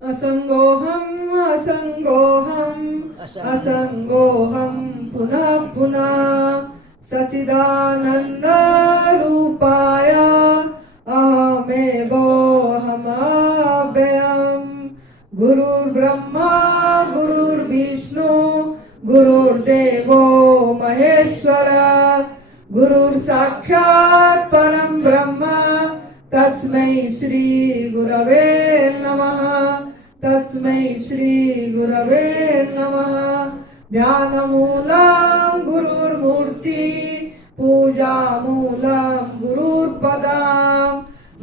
असंगोहम असंगोहम असंगोहम पुनः पुनः सच्चिदानंद रूपाय अहमेवोऽहमव्ययम् गुरुर्ब्रह्मा गुरुर्विष्णु गुरुर्देवो महेश्वर गुरुर्साक्षात् परं ब्रह्म तस्मै श्री गुरवे नमः तस्मै श्री गुरवे नमः ध्यानमूलं गुरुर्मूर्ति पूजामूलं गुरुर्पदं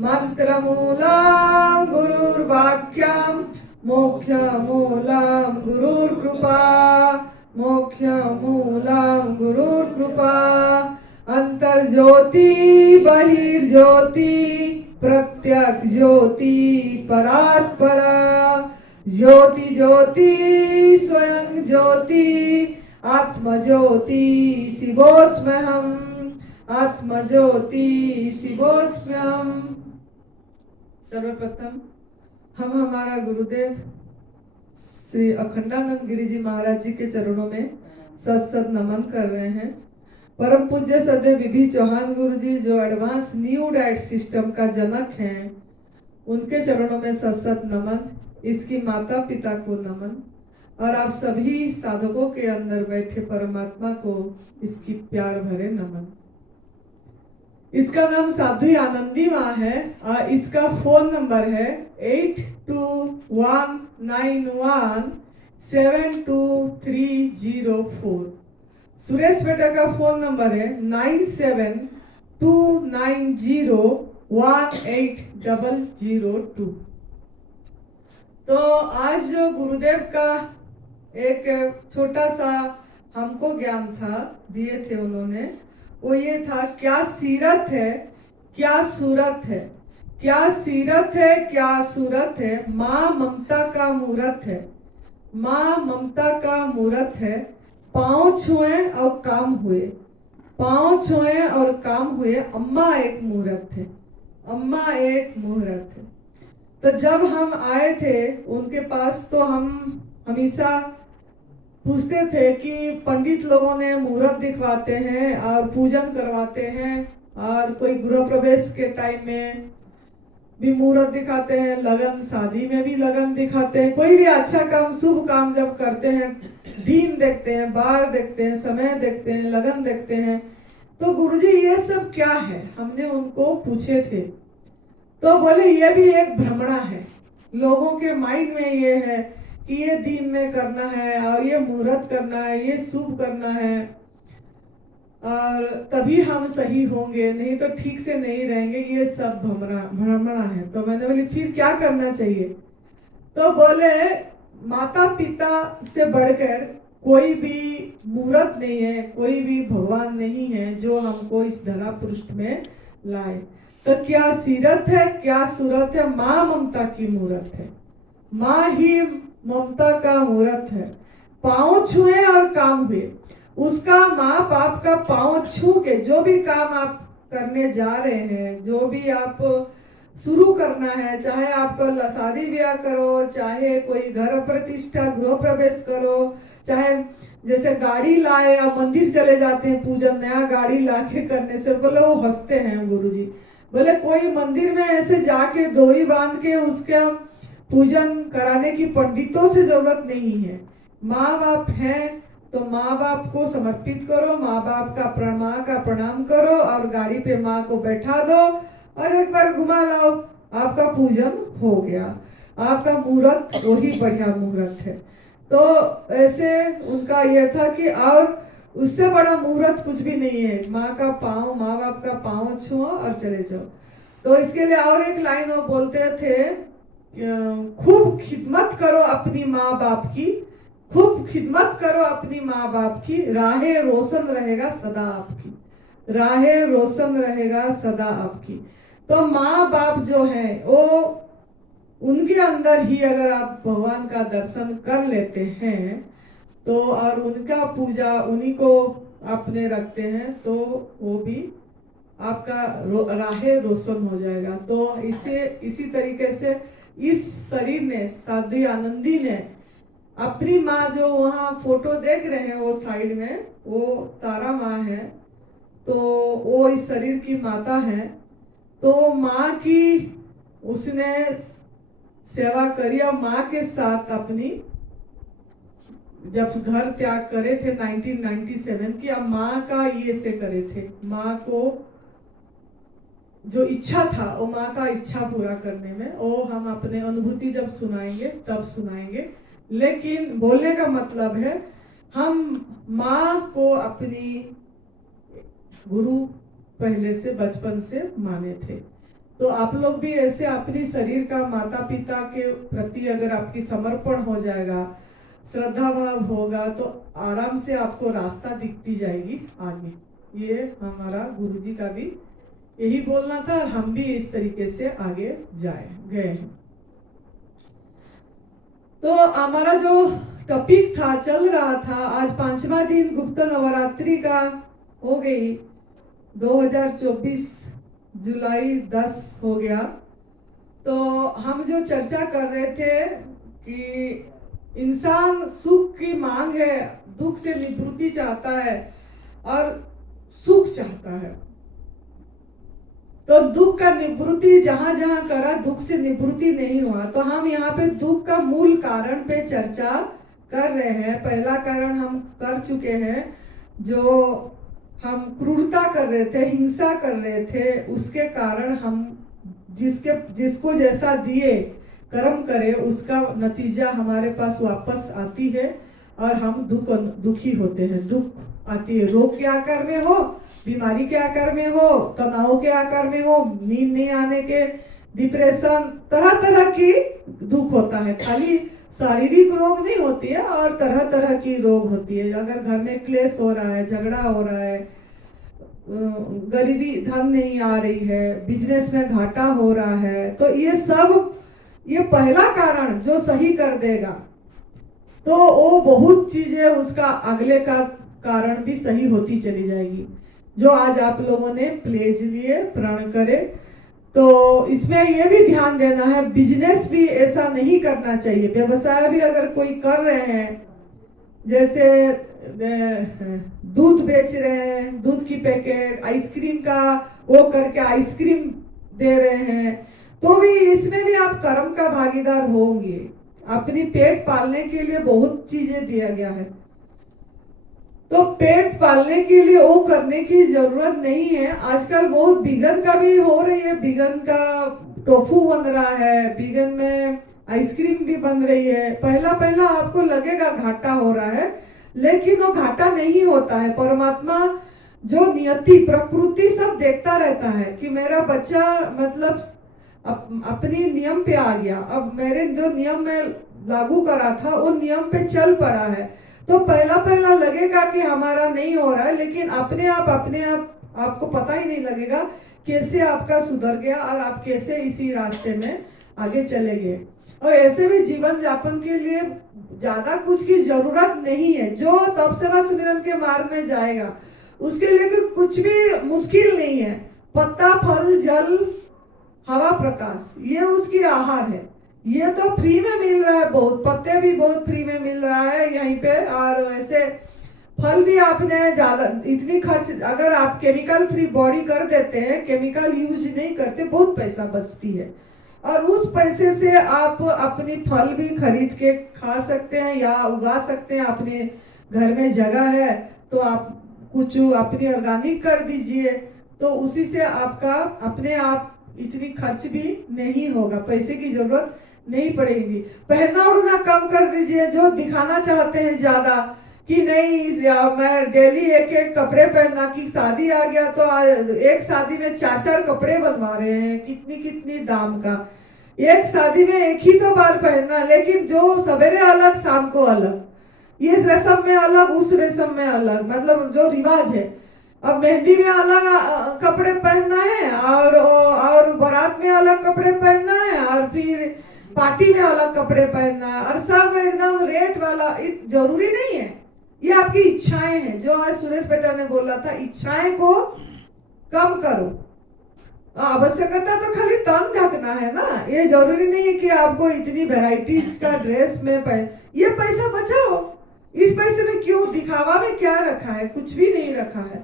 मंत्रमूलं गुरुर्वाक्यं मोक्षमूलं गुरुर्कृपा मोक्षमूलं गुरुर्कृपा अंतर्ज्योति बहिर्ज्योति प्रत्यक्ष ज्योति परात्पर ज्योति ज्योति स्वयं ज्योति आत्म ज्योति शिवोस्म्यहम् आत्म ज्योति शिवोस्म्यहम्। सर्वप्रथम हम हमारा गुरुदेव श्री अखंडानंद गिरी जी महाराज जी के चरणों में सत सत नमन कर रहे हैं। परम पूज्य सदैव विभि चौहान गुरु जी जो एडवांस न्यू डाइट सिस्टम का जनक हैं, उनके चरणों में सत सत नमन। इसकी माता पिता को नमन और आप सभी साधकों के अंदर बैठे परमात्मा को इसकी प्यार भरे नमन। इसका नाम साध्वी आनंदी माँ है और इसका फोन नंबर है 8219172304। सुरेश बेटा का फोन नंबर है 9729018002। तो आज जो गुरुदेव का एक छोटा सा हमको ज्ञान था दिए थे उन्होंने, वो ये था क्या सीरत है क्या सूरत है, क्या सीरत है क्या सूरत है, माँ ममता का मूरत है, माँ ममता का मूरत है, पाँव छुए और काम हुए, पाँव छुए और काम हुए, अम्मा एक मुहूर्त है, अम्मा एक मुहूर्त है। तो जब हम आए थे उनके पास तो हम हमेशा पूछते थे कि पंडित लोगों ने मुहूर्त दिखवाते हैं और पूजन करवाते हैं और कोई गृह प्रवेश के टाइम में भी मुहूर्त दिखाते हैं, लगन शादी में भी लगन दिखाते हैं, कोई भी अच्छा काम शुभ काम जब करते हैं दिन देखते हैं, बार देखते हैं, समय देखते हैं, लगन देखते हैं। तो गुरुजी ये सब क्या है, हमने उनको पूछे थे तो बोले ये भी एक भ्रमणा है, लोगों के माइंड में ये है कि ये दिन में करना है और ये मुहूर्त करना है, ये शुभ करना है और तभी हम सही होंगे, नहीं तो ठीक से नहीं रहेंगे, ये सब भ्रमणा है। तो मैंने बोली फिर क्या करना चाहिए? तो बोले माता पिता से बढ़कर कोई भी मूर्त नहीं है, कोई भी भगवान नहीं है जो हमको इस धरा पृष्ठ में लाए। तो क्या सीरत है क्या सूरत है, माँ ममता की मूर्त है, माँ ही ममता का मूर्त है। पाँव छुए और काम हुए, उसका माँ बाप का पाँव छू के जो भी काम आप करने जा रहे हैं, जो भी आप शुरू करना है, चाहे आपको शादी ब्याह करो, चाहे कोई घर प्रतिष्ठा गृह प्रवेश करो, चाहे जैसे गाड़ी लाए और मंदिर चले जाते हैं पूजन, नया गाड़ी लाके करने से बोले वो हंसते हैं गुरुजी, बोले कोई मंदिर में ऐसे जाके दोई बांध के उसका पूजन कराने की पंडितों से जरूरत नहीं है। माँ बाप हैं तो माँ बाप को समर्पित करो, माँ बाप का माँ का प्रणाम करो और गाड़ी पे माँ को बैठा दो और एक बार घुमा लाओ, आपका पूजन हो गया, आपका मुहूर्त वही बढ़िया मुहूर्त है। तो ऐसे उनका यह था कि और उससे बड़ा मुहूर्त कुछ भी नहीं है, माँ का पाँव, माँ बाप का पाँव छुओ और चले जाओ। तो इसके लिए और एक लाइन वो बोलते थे, खूब खिदमत करो अपनी माँ बाप की, खूब खिदमत करो अपनी माँ बाप की, राहें रोशन रहेगा सदा आपकी, राहें रोशन रहेगा सदा आपकी। तो माँ बाप जो है वो उनके अंदर ही अगर आप भगवान का दर्शन कर लेते हैं तो और उनका पूजा उन्हीं को अपने रखते हैं तो वो भी आपका राहें रोशन हो जाएगा। तो इसी तरीके से इस शरीर ने, साध्वी आनंदी ने अपनी माँ, जो वहाँ फोटो देख रहे हैं वो साइड में, वो तारा माँ है, तो वो इस शरीर की माता है। तो माँ की उसने सेवा करी और माँ के साथ अपनी, जब घर त्याग करे थे 1997 की, अब माँ का ये से करे थे, माँ को जो इच्छा था वो माँ का इच्छा पूरा करने में, वो हम अपने अनुभूति जब सुनाएंगे तब सुनाएंगे। लेकिन बोलने का मतलब है हम माँ को अपनी गुरु पहले से बचपन से माने थे। तो आप लोग भी ऐसे अपनी शरीर का माता पिता के प्रति अगर आपकी समर्पण हो जाएगा, श्रद्धा भाव होगा, तो आराम से आपको रास्ता दिखती जाएगी आगे। ये हमारा गुरुजी का भी यही बोलना था और हम भी इस तरीके से आगे गए हैं। तो हमारा जो टॉपिक था, चल रहा था, आज 5वां दिन गुप्त नवरात्रि का हो गई, 2024 जुलाई 10 हो गया। तो हम जो चर्चा कर रहे थे कि इंसान सुख की मांग है, दुख से निवृत्ति चाहता है और सुख चाहता है। तो दुख का निवृत्ति जहां जहां करा, दुख से निवृत्ति नहीं हुआ। तो हम यहाँ पे दुख का मूल कारण पे चर्चा कर रहे हैं। पहला कारण हम कर चुके हैं, जो हम क्रूरता कर रहे थे, हिंसा कर रहे थे, उसके कारण हम जिसको जैसा दिए कर्म करे, उसका नतीजा हमारे पास वापस आती है और हम दुखी होते हैं। दुख आती है, रोग के आकार में हो, बीमारी के आकार में हो, तनाव के आकार में हो, नींद नहीं आने के, डिप्रेशन, तरह तरह की दुख होता है। खाली शारीरिक रोग नहीं होती है और तरह तरह की रोग होती है। अगर घर में क्लेश हो रहा है, झगड़ा हो रहा है, गरीबी, धन नहीं आ रही है, बिजनेस में घाटा हो रहा है, तो ये पहला कारण जो सही कर देगा, तो वो बहुत चीजें उसका अगले का कारण भी सही होती चली जाएगी। जो आज आप लोगों ने प्लेज लिए, प्रण करे, तो इसमें यह भी ध्यान देना है, बिजनेस भी ऐसा नहीं करना चाहिए। व्यवसाय भी अगर कोई कर रहे हैं, जैसे दूध बेच रहे हैं, दूध की पैकेट, आइसक्रीम का वो करके आइसक्रीम दे रहे हैं, तो भी इसमें भी आप कर्म का भागीदार होंगे। अपनी पेट पालने के लिए बहुत चीजें दिया गया है, तो पेट पालने के लिए वो करने की जरूरत नहीं है। आजकल बहुत बिगन का भी हो रही है, बिगन का टोफू बन रहा है, बिगन में आइसक्रीम भी बन रही है। पहला पहला आपको लगेगा घाटा हो रहा है, लेकिन वो घाटा नहीं होता है। परमात्मा जो नियति, प्रकृति सब देखता रहता है कि मेरा बच्चा मतलब अपनी नियम पे आ गया, अब मेरे जो नियम में लागू करा था वो नियम पे चल पड़ा है। तो पहला पहला लगेगा कि हमारा नहीं हो रहा है, लेकिन अपने आप आपको पता ही नहीं लगेगा कैसे आपका सुधर गया और आप कैसे इसी रास्ते में आगे चले गए। और ऐसे भी जीवन यापन के लिए ज्यादा कुछ की जरूरत नहीं है। जो तप सेवा सुमिरन के मार्ग में जाएगा उसके लिए कुछ भी मुश्किल नहीं है। पत्ता, फल, जल, हवा, प्रकाश, ये उसकी आहार है। ये तो फ्री में मिल रहा है, बहुत पत्ते भी बहुत फ्री में मिल रहा है यहीं पे। और वैसे फल भी आपने ज्यादा इतनी खर्च, अगर आप केमिकल फ्री बॉडी कर देते हैं, केमिकल यूज नहीं करते, बहुत पैसा बचती है। और उस पैसे से आप अपनी फल भी खरीद के खा सकते हैं या उगा सकते हैं। अपने घर में जगह है तो आप कुछ अपनी ऑर्गेनिक कर दीजिए, तो उसी से आपका अपने आप इतनी खर्च भी नहीं होगा, पैसे की जरूरत नहीं पड़ेगी। पहनना ओढ़ना कम कर दीजिए। जो दिखाना चाहते हैं ज्यादा कि नहीं मैं डेली एक एक कपड़े पहनना, कि शादी आ गया तो एक शादी में 4-4 कपड़े बनवा रहे हैं, कितनी कितनी दाम का। एक शादी में एक ही तो बार पहनना, लेकिन जो सवेरे अलग शाम को अलग, ये रस्म में अलग उस रस्म में अलग, मतलब जो रिवाज है। अब मेहंदी में अलग कपड़े पहनना है और बारात में अलग कपड़े पहनना है और फिर पार्टी में अलग कपड़े पहनना है, और सब एकदम रेट वाला। जरूरी नहीं है, ये आपकी इच्छाएं हैं। जो आज सुरेश बेटा ने बोला था, इच्छाएं को कम करो आवश्यकता तो खाली तन ढकना है ना, ये जरूरी नहीं है कि आपको इतनी वैरायटीज का ड्रेस में ये पैसा बचाओ। इस पैसे में क्यों, दिखावा में क्या रखा है, कुछ भी नहीं रखा है।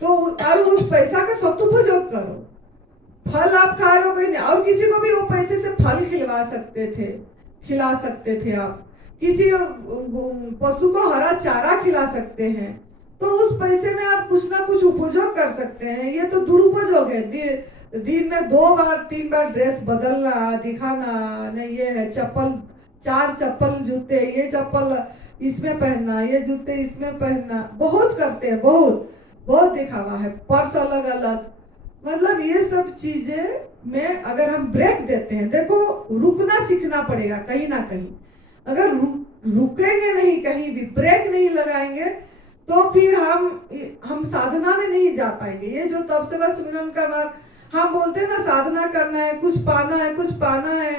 तो और उस पैसा का सदुपयोग करो। फल आप खा रहे हो कहीं नहीं, और किसी को भी वो पैसे से फल खिला सकते थे आप, किसी पशु को हरा चारा खिला सकते हैं। तो उस पैसे में आप कुछ ना कुछ उपयोग कर सकते हैं। ये तो दुरुपयोग है। दिन में 2 बार 3 बार ड्रेस बदलना, दिखाना नहीं, ये है चप्पल, 4 चप्पल जूते, ये चप्पल इसमें पहनना, ये जूते इसमें पहनना, बहुत करते हैं, बहुत दिखावा है। पर्स अलग अलग, मतलब ये सब चीजें में अगर हम ब्रेक देते हैं, देखो रुकना सीखना पड़ेगा कहीं ना कहीं। अगर रुकेंगे नहीं, कहीं भी ब्रेक नहीं लगाएंगे, तो फिर हम साधना में नहीं जा पाएंगे। ये जो तब से बस मिलन का बात हम बोलते हैं ना, साधना करना है, कुछ पाना है, कुछ पाना है,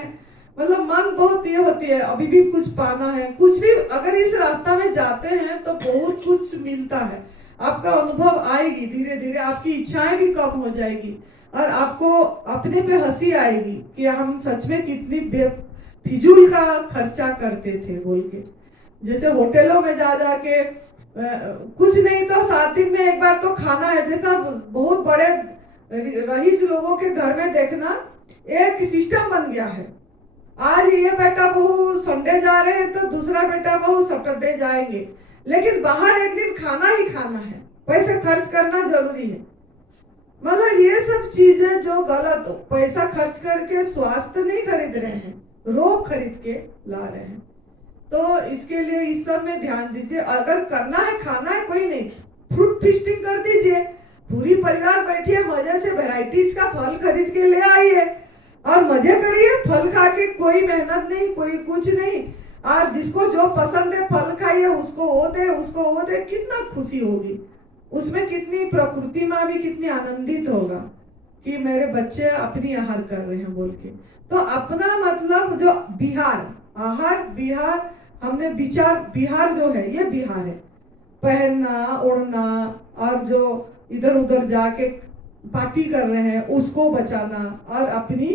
मतलब मन बहुत ये होती है, अभी भी कुछ पाना है, कुछ भी। अगर इस रास्ता में जाते हैं तो बहुत कुछ मिलता है, आपका अनुभव आएगी, धीरे धीरे आपकी इच्छाएं भी कम हो जाएगी, और आपको अपने पे हंसी आएगी कि हम सच में कितनी बेफिजूल का खर्चा करते थे बोल के। जैसे होटलों में जा जाके कुछ नहीं तो 7 दिन में एक बार तो खाना है। देखा बहुत बड़े रईस लोगों के घर में देखना, एक सिस्टम बन गया है। आज ये बेटा बहू संडे जा रहे हैं तो दूसरा बेटा बहू सैटरडे जाएंगे, लेकिन बाहर एक दिन खाना ही खाना है, पैसे खर्च करना जरूरी है। मतलब ये सब चीजें जो गलत हो, पैसा खर्च करके स्वास्थ्य नहीं खरीद रहे हैं, रोग खरीद के ला रहे हैं। तो इसके लिए इस सब में ध्यान दीजिए। अगर करना है, खाना है, कोई नहीं, फ्रूट फिस्टिंग कर दीजिए, पूरी परिवार बैठिए, मजे से वैरायटीज का फल खरीद के ले आइए और मजे करिए। फल खा के कोई मेहनत नहीं, कोई कुछ नहीं, और जिसको जो पसंद है फल खाइए, उसको वो दे, कितना खुशी होगी उसमें, कितनी प्रकृति माँ भी कितनी आनंदित होगा कि मेरे बच्चे अपनी आहार कर रहे हैं बोल के। तो अपना मतलब जो बिहार हमने विचार, बिहार जो है ये बिहार है, पहनना ओढ़ना और जो इधर उधर जाके पार्टी कर रहे हैं उसको बचाना, और अपनी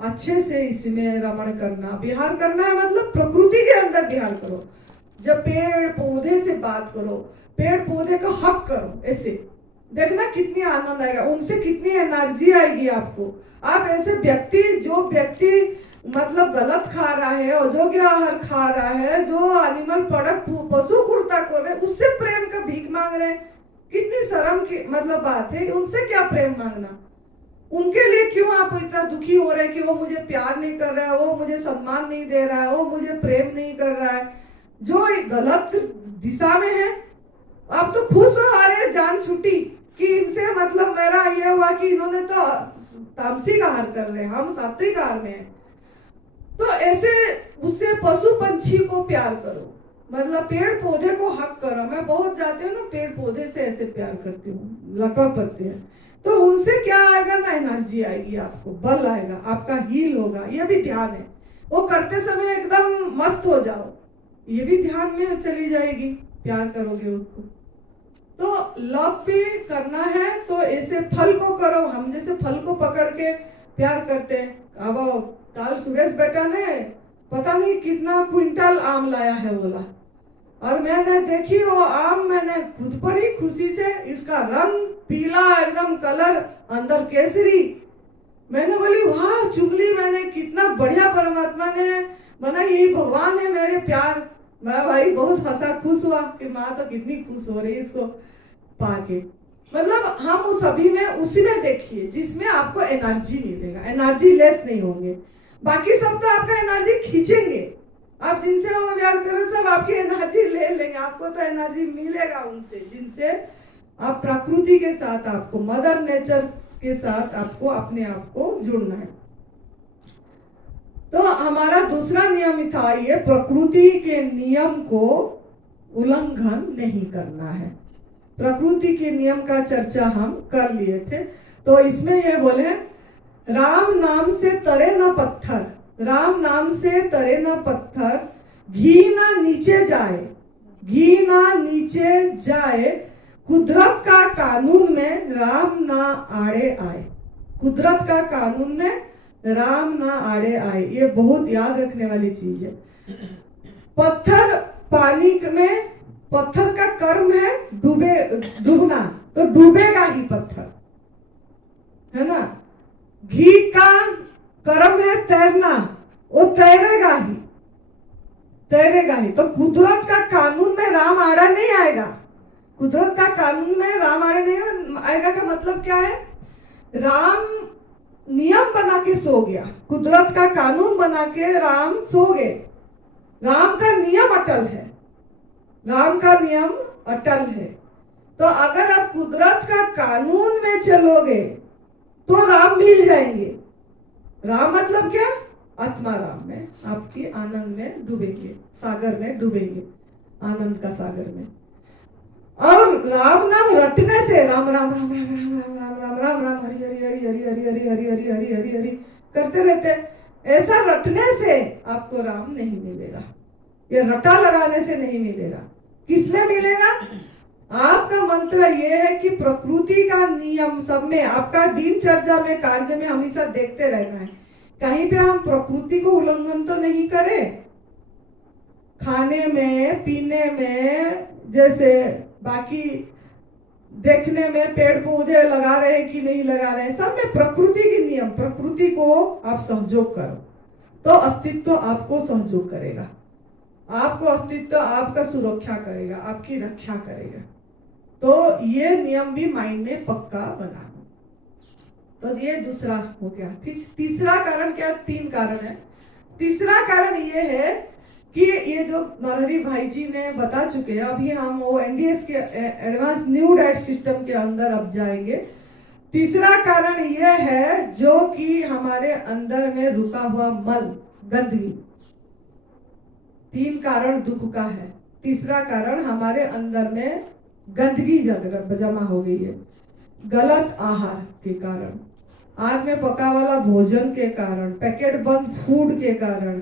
अच्छे से इसमें रमण करना। बिहार करना है मतलब प्रकृति के अंदर बिहार करो। जब पेड़ पौधे से बात करो, पेड़ पौधे का हक करो, ऐसे देखना कितनी आनंद आएगा, उनसे कितनी एनर्जी आएगी आपको। आप ऐसे जो व्यक्ति मतलब गलत खा रहा है, अयोग्य आहार खा रहा है, जो एनिमल प्रोडक्ट पशु कुर्ता कर रहे हैं, उससे प्रेम का भीख मांग रहे हैं, कितनी शर्म की मतलब बात है। उनसे क्या प्रेम मांगना, उनके लिए क्यों आप इतना दुखी हो रहे हैं कि वो मुझे प्यार नहीं कर रहा है, वो मुझे सम्मान नहीं दे रहा है, वो मुझे प्रेम नहीं कर रहा है, जो एक गलत दिशा में है। आप तो खुश हो, अरे जान छुट्टी कि इनसे मतलब मेरा ये हुआ कि इन्होंने तो तामसिक आहार कर रहे हैं, हम सात्विक आहार में हैं। तो ऐसे उससे पशु पंछी को प्यार करो, मतलब पेड़ पौधे को हक करो। मैं बहुत जाती हूँ ना, पेड़ पौधे से ऐसे प्यार करती हूँ, लटक पड़ते हैं, तो उनसे क्या आएगा ना, एनर्जी आएगी, आपको बल आएगा, आपका हील होगा। ये भी ध्यान है, वो करते समय एकदम मस्त हो जाओ, ये भी ध्यान में चली जाएगी, प्यार करोगे उसको। तो लव भी करना है तो ऐसे फल को करो, हम जैसे फल को पकड़ के प्यार करते हैं। अब कल सुरेश बेटा ने पता नहीं कितना क्विंटल आम लाया है बोला, और मैंने देखी वो आम, मैंने खुद बड़ी खुशी से, इसका रंग पीला एकदम, कलर अंदर केसरी। मैंने बोली वाह चुगली, मैंने कितना बढ़िया परमात्मा ने बनाई, यही भगवान है मेरे प्यार। मैं भाई बहुत हंसा, खुश हुआ कि माँ तो कितनी खुश हो रही है इसको पाके। मतलब हम उस सभी में उसी में देखिए जिसमें आपको एनर्जी मिलेगा, एनर्जी लेस नहीं होंगे। बाकी सब तो आपका एनर्जी खींचेंगे, आप जिनसे वो प्यार करो सब आपकी एनर्जी ले लेंगे, आपको तो एनर्जी मिलेगा उनसे जिनसे आप प्रकृति के साथ, आपको मदर नेचर के साथ आपको अपने आप को जुड़ना है। तो हमारा दूसरा नियम था ये, प्रकृति के नियम को उल्लंघन नहीं करना है। प्रकृति के नियम का चर्चा हम कर लिए थे। तो इसमें ये बोले, राम नाम से तरे ना पत्थर, राम नाम से तरे ना पत्थर, घी ना नीचे जाए, घी ना नीचे जाए, कुदरत का कानून में राम ना आड़े आए, कुदरत का कानून में राम ना आड़े आए, ये बहुत याद रखने वाली चीज है। पत्थर पानी में, पत्थर का कर्म है डूबना, तो डूबेगा ही पत्थर, है ना। घी का कर्म है तैरना, वो तैरेगा ही, तैरेगा ही। तो कुदरत का कानून में राम आड़ा नहीं आएगा। कुदरत का कानून में राम आड़े नहीं आएगा का मतलब क्या है? राम नियम बना के सो गया, कुदरत का कानून बना के राम सो गए। राम का नियम अटल है, राम का नियम अटल है। तो अगर आप कुदरत का कानून में चलोगे तो राम मिल जाएंगे। राम मतलब क्या? आत्मा राम में, आपकी आनंद में डूबेंगे, सागर में डूबेंगे, आनंद का सागर में। और राम नाम रटने से राम राम राम राम राम राम राम राम राम राम हरि हरि हरि हरि हरि हरि हरि हरि हरि हरि हरि करते रहते, ऐसा रटने से आपको राम नहीं मिलेगा। ये रटा लगाने से नहीं मिलेगा। किसमें मिलेगा? आपका मंत्र ये है कि प्रकृति का नियम सब में, आपका दिनचर्या में, कार्य में हमेशा देखते रहना है। कहीं पे हम प्रकृति को उल्लंघन तो नहीं करें। खाने में, पीने में, जैसे बाकी देखने में पेड़ पौधे लगा रहे हैं कि नहीं लगा रहे हैं, सब में प्रकृति के नियम, प्रकृति को आप सहयोग करो तो अस्तित्व आपको सहयोग करेगा, आपको अस्तित्व आपका सुरक्षा करेगा, आपकी रक्षा करेगा। तो ये नियम भी माइंड में पक्का बना। तो ये दूसरा हो गया। ठीक, तीसरा कारण क्या? 3 कारण है। तीसरा कारण ये है कि ये जो नरहरि भाई जी ने बता चुके हैं, अभी हम वो एनडीएस के एडवांस न्यू डाइट सिस्टम के अंदर अब जाएंगे। तीसरा कारण ये है जो कि हमारे अंदर में रुका हुआ मल, गंदगी। 3 कारण दुख का है, तीसरा कारण हमारे अंदर में गंदगी जमा हो गई है। गलत आहार के कारण, आग में पका वाला भोजन के कारण, पैकेट बंद फूड के कारण,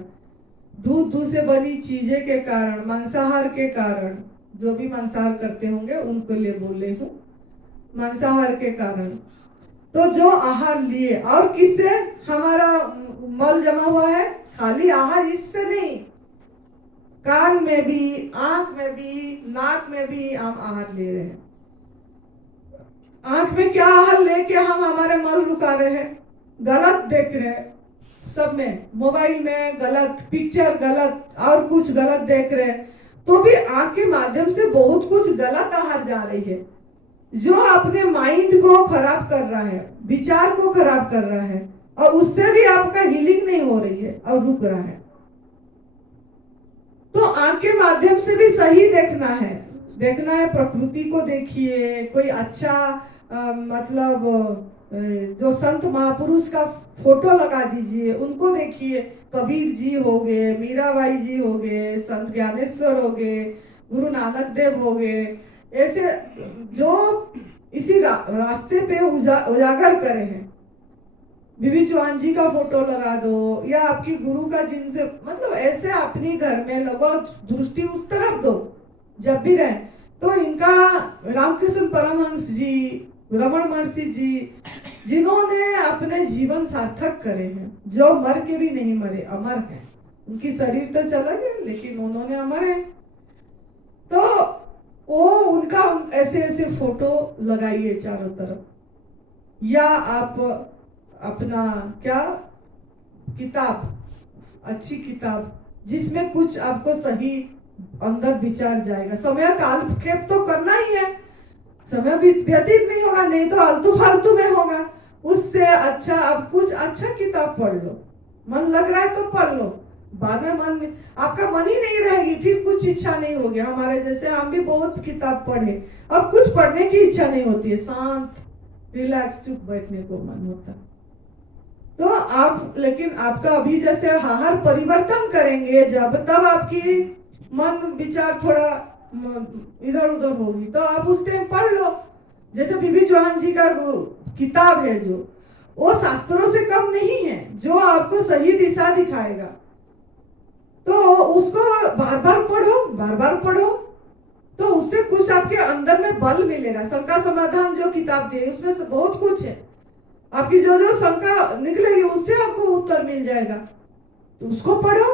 दूध से बनी चीजें के कारण, मांसाहार के कारण, जो भी मांसाहार करते होंगे उनको लिए बोले हूँ, मांसाहार के कारण। तो जो आहार लिए, और किससे हमारा मल जमा हुआ है? खाली आहार इससे नहीं, कान में भी, आंख में भी, नाक में भी हम आहार ले रहे हैं। आंख में क्या आहार लेके हम हमारे मल रुका रहे हैं? गलत देख रहे हैं, सब में, मोबाइल में गलत पिक्चर, गलत और कुछ गलत देख रहे हैं, तो भी आंख के माध्यम से बहुत कुछ गलत आहार जा रही है, जो अपने माइंड को खराब कर रहा है, विचार को खराब कर रहा है, और उससे भी आपका हीलिंग नहीं हो रही है और रुक रहा है। तो आंख के माध्यम से भी सही देखना है, देखना है, प्रकृति को देखिए, कोई अच्छा मतलब जो संत महापुरुष का फोटो लगा दीजिए, उनको देखिए। कबीर जी हो गए, मीराबाई जी हो गए, संत ज्ञानेश्वर हो गए, गुरु नानक देव हो गए, ऐसे जो इसी रास्ते पे उजागर करे हैं। बीबी चौहान जी का फोटो लगा दो, या आपकी गुरु का, जिनसे मतलब ऐसे अपनी घर में लगो, दृष्टि उस तरफ दो जब भी रहे। तो इनका रामकृष्ण परमहंस जी, रमन महर्षि जी, जिन्होंने अपने जीवन सार्थक करे हैं, जो मर के भी नहीं मरे, अमर है। उनकी शरीर तो चला गया लेकिन उन्होंने अमर है। तो वो उनका ऐसे ऐसे फोटो लगाइए चारों तरफ, या आप अपना क्या किताब, अच्छी किताब जिसमें कुछ आपको सही अंदर विचार जाएगा। समय कालक्षेप तो करना ही है, समय भी व्यतीत नहीं होगा, नहीं तो आलतू फालतू में होगा। उससे अच्छा आप कुछ अच्छा किताब पढ़ लो, मन लग रहा है तो पढ़ लो, बाद में मन में आपका मन ही नहीं रहेगी, फिर कुछ इच्छा नहीं होगी। हमारे जैसे हम भी बहुत किताब पढ़े, अब कुछ पढ़ने की इच्छा नहीं होती है, शांत रिलैक्स चुप बैठने को मन होता। तो आप, लेकिन आपका अभी जैसे आहार परिवर्तन करेंगे जब, तब आपकी मन विचार थोड़ा इधर उधर होगी, तो आप उस टाइम पढ़ लो। जैसे बीबी चौहान जी का किताब है, जो वो शास्त्रों से कम नहीं है, जो आपको सही दिशा दिखाएगा, तो उसको बार बार पढ़ो, बार बार पढ़ो, तो उससे कुछ आपके अंदर में बल मिलेगा। शंका समाधान जो किताब दी है उसमें से बहुत कुछ है, आपकी जो जो शंका निकलेगी उससे आपको उत्तर मिल जाएगा, तो उसको पढ़ो।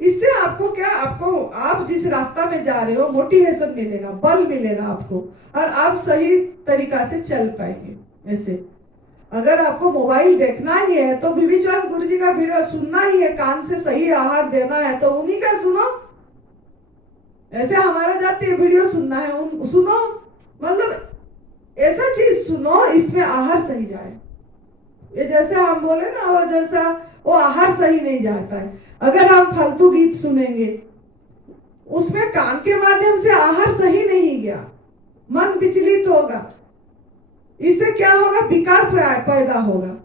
इससे आपको क्या, आपको आप जिस रास्ता में जा रहे हो मोटिवेशन मिलेगा, बल मिलेगा आपको, और आप सही तरीका से चल पाएंगे। ऐसे अगर आपको मोबाइल देखना ही है तो विवेचन गुरु जी का वीडियो सुनना ही है, कान से सही आहार देना है तो उन्हीं का सुनो। ऐसे हमारा जाती वीडियो सुनना है सुनो, मतलब ऐसा चीज सुनो इसमें आहार सही जाए। ये जैसे हम बोले ना, वो जैसा वो आहार सही नहीं जाता है। अगर हम फालतू गीत सुनेंगे उसमें कान के माध्यम से आहार सही नहीं गया, मन विचलित होगा, इससे क्या होगा, विकार पैदा होगा।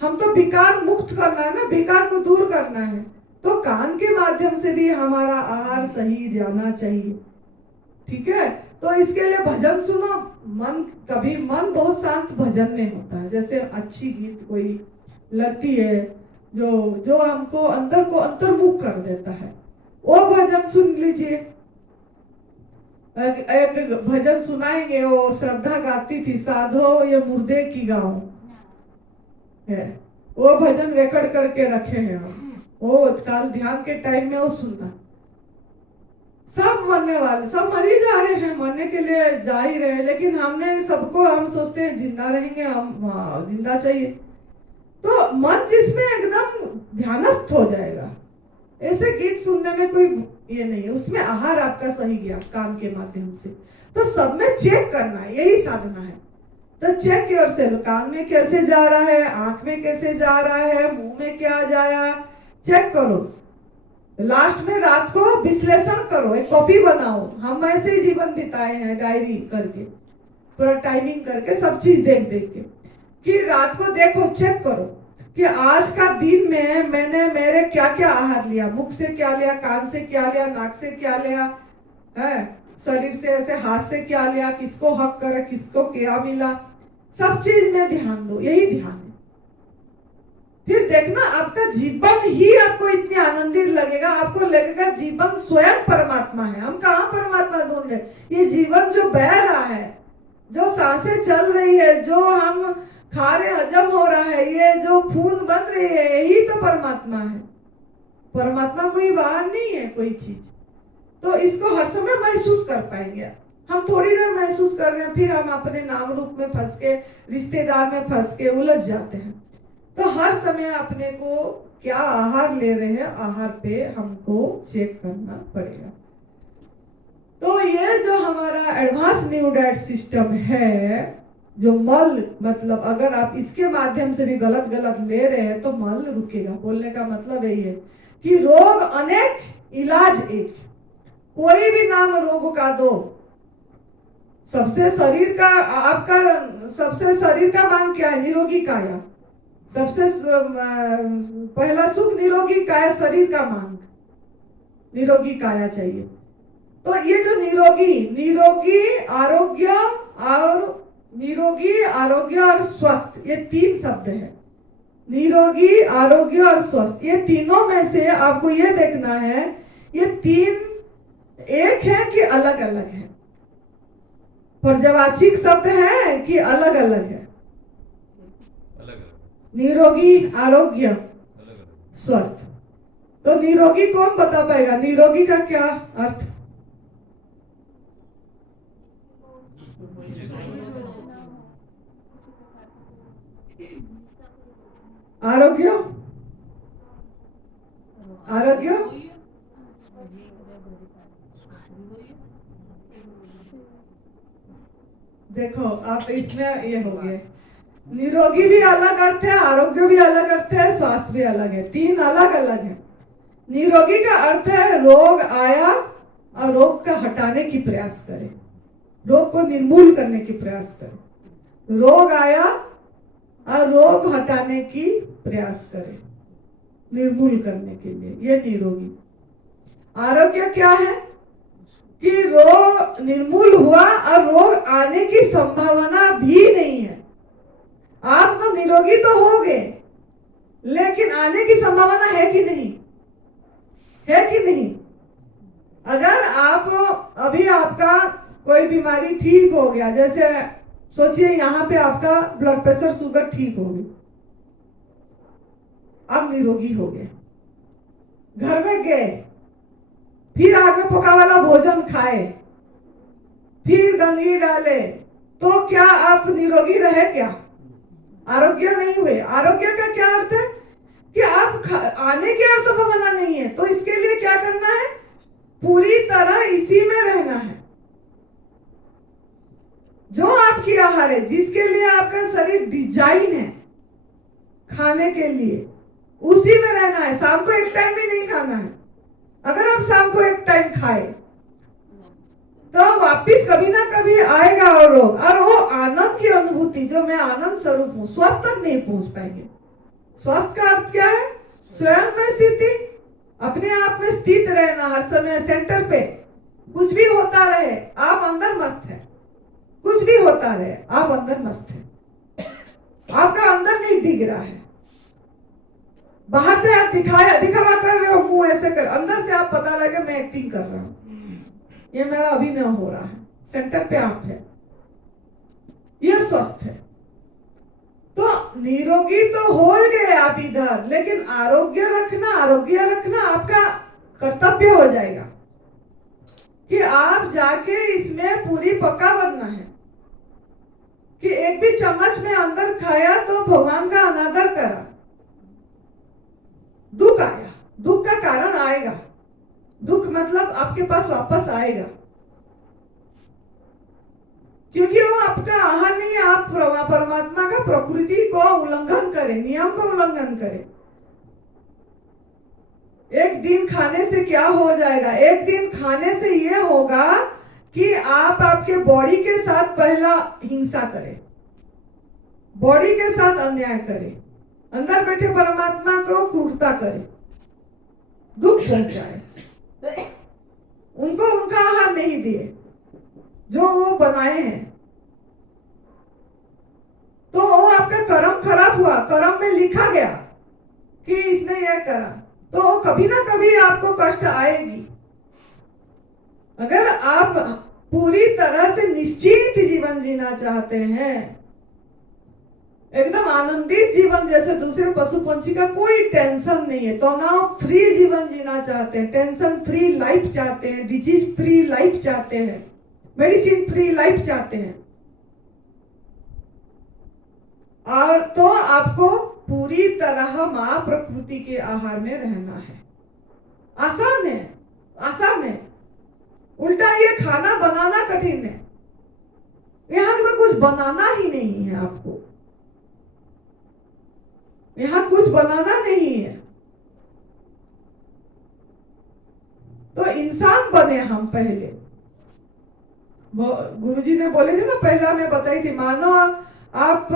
हम तो विकार मुक्त करना है ना, विकार को दूर करना है, तो कान के माध्यम से भी हमारा आहार सही जाना चाहिए। ठीक है, तो इसके लिए भजन सुनो। मन बहुत शांत भजन में होता है, जैसे अच्छी गीत कोई लगती है जो जो हमको अंदर को अंतर्मुख कर देता है, वो भजन सुन लीजिए। एक भजन सुनाएंगे, वो श्रद्धा गाती थी, साधो ये मुर्दे की गाँव है, वो भजन रिकॉर्ड करके रखे हैं हम। वो काल ध्यान के टाइम में वो सुनना। सब मरने वाले, सब मर ही जा रहे हैं, मरने के लिए जा ही रहे हैं, लेकिन हमने सबको, हम सोचते हैं जिंदा रहेंगे, हम जिंदा चाहिए। तो मन जिसमें एकदम ध्यानस्थ हो जाएगा, ऐसे गीत सुनने में कोई ये नहीं है, उसमें आहार आपका सही गया कान के माध्यम से। तो सब में चेक करना है, यही साधना है। तो चेक योरसेल्फ, कान में कैसे जा रहा है, आंख में कैसे जा रहा है, मुंह में क्या जाया, चेक करो। लास्ट में रात को विश्लेषण करो, एक कॉपी बनाओ। हम ऐसे ही जीवन बिताए हैं, डायरी करके, पूरा टाइमिंग करके, सब चीज देख देख के, कि रात को देखो, चेक करो कि आज का दिन में मैंने मेरे क्या क्या आहार लिया, मुख से क्या लिया, कान से क्या लिया, नाक से क्या लिया है, शरीर से ऐसे हाथ से क्या लिया, किसको हक करे, किसको क्या मिला, सब चीज में ध्यान दो। यही ध्यान है। फिर देखना आपका जीवन ही आपको इतनी आनंदित लगेगा, आपको लगेगा जीवन स्वयं परमात्मा है। हम कहाँ परमात्मा ढूंढ रहे, ये जीवन जो बह रहा है, जो सांसें चल रही है, जो हम खा रहे हजम हो रहा है, ये जो खून बन रही है, यही तो परमात्मा है। परमात्मा कोई बाहर नहीं है कोई चीज। तो इसको हर समय महसूस कर पाएंगे। हम थोड़ी देर महसूस कर रहे हैं, फिर हम अपने नाम रूप में फंस के, रिश्तेदार में फंस के उलझ जाते हैं। तो हर समय अपने को क्या आहार ले रहे हैं, आहार पे हमको चेक करना पड़ेगा। तो ये जो हमारा एडवांस न्यू डाइट सिस्टम है, जो मल, मतलब अगर आप इसके माध्यम से भी गलत गलत ले रहे हैं तो मल रुकेगा। बोलने का मतलब यही है कि रोग अनेक, इलाज एक। कोई भी नाम रोग का दो, सबसे शरीर का, आपका सबसे शरीर का मांग क्या है, निरोगी काया। सबसे पहला सुख निरोगी काया, शरीर का मांग निरोगी काया चाहिए। तो ये जो निरोगी आरोग्य और स्वस्थ, ये तीन शब्द है। निरोगी, आरोग्य और स्वस्थ, ये तीनों में से आपको ये देखना है, ये तीन एक है कि अलग अलग है, पर्यायवाची शब्द है कि अलग अलग है। निरोगी, आरोग्य, स्वस्थ। तो निरोगी कौन बता पाएगा, निरोगी का क्या अर्थ? आरोग्य, आरोग्य देखो आप, इसमें ये हो गए, निरोगी भी अलग अर्थ है, आरोग्य भी अलग अर्थ है, स्वास्थ्य भी अलग है, तीन अलग अलग है। निरोगी का अर्थ है रोग आया और रोग का हटाने की प्रयास करे, रोग को निर्मूल करने की प्रयास करे। रोग आया और रोग हटाने की प्रयास करे, निर्मूल करने के लिए, ये निरोगी। आरोग्य क्या है कि रोग निर्मूल हुआ और रोग आने की संभावना भी नहीं है। आप तो निरोगी तो हो गए, लेकिन आने की संभावना है कि नहीं, है कि नहीं? अगर आप अभी आपका कोई बीमारी ठीक हो गया, जैसे सोचिए यहाँ पे आपका ब्लड प्रेशर शुगर ठीक हो गई, आप निरोगी हो गए। घर में गए, फिर आग में पका वाला भोजन खाए, फिर गंदगी डाले, तो क्या आप निरोगी रहे? क्या आरोग्य नहीं हुए? आरोग्य का क्या अर्थ है कि आप आने की और संभावना नहीं है, तो इसके लिए क्या करना है? पूरी तरह इसी में रहना है। जो आपकी आहार है, जिसके लिए आपका शरीर डिजाइन है खाने के लिए, उसी में रहना है। शाम को एक टाइम भी नहीं खाना है। अगर आप शाम को एक टाइम खाए तो वापिस कभी ना कभी आएगा और रोग, और वो आनंद की अनुभूति, जो मैं आनंद स्वरूप हूं, स्वस्थ तक नहीं पहुंच पाएंगे। स्वस्थ का अर्थ क्या है? स्वयं में स्थिति, अपने आप में स्थित रहना, हर समय सेंटर पे। कुछ भी होता रहे आप अंदर मस्त है, कुछ भी होता रहे आप अंदर मस्त है, आपका अंदर नहीं डिग रहा है। बाहर से आप दिखावा कर रहे हो, मुंह ऐसे कर, अंदर से आप पता लगे मैं एक्टिंग कर रहा हूं, ये मेरा अभिनय हो रहा है, सेंटर पे आप है, ये स्वस्थ है। तो निरोगी तो हो गए आप इधर, लेकिन आरोग्य रखना आपका कर्तव्य हो जाएगा कि आप जाके इसमें पूरी पक्का बनना है कि एक भी चम्मच में अंदर खाया तो भगवान का अनादर करा, दुख आया, दुख का कारण आएगा, दुख मतलब आपके पास वापस आएगा, क्योंकि वो आपका आहार नहीं है। आप परमात्मा का प्रकृति को उल्लंघन करें, नियम को उल्लंघन करें। एक दिन खाने से क्या हो जाएगा? एक दिन खाने से ये होगा कि आप आपके बॉडी के साथ पहला हिंसा करें, बॉडी के साथ अन्याय करें, अंदर बैठे परमात्मा को क्रूरता करें, दुख पहुंचाए, उनको उनका आहार नहीं दिए जो वो बनाए हैं, तो वो आपका कर्म खराब हुआ। कर्म में लिखा गया कि इसने ये करा, तो कभी ना कभी आपको कष्ट आएगी। अगर आप पूरी तरह से निश्चित जीवन जीना चाहते हैं, एकदम आनंदित जीवन, जैसे दूसरे पशु पंछी का कोई टेंशन नहीं है, तनाव फ्री जीवन जीना चाहते हैं, टेंशन फ्री लाइफ चाहते हैं, डिजीज फ्री लाइफ चाहते हैं, मेडिसिन फ्री लाइफ चाहते हैं, और तो आपको पूरी तरह मां प्रकृति के आहार में रहना है। आसान है, आसान है। उल्टा ये खाना बनाना कठिन है। यहां तो कुछ बनाना ही नहीं है, आपको यहां कुछ बनाना नहीं है। तो इंसान बने हम पहले। गुरुजी ने बोले थे ना, पहला मैं बताई थी, मानो आप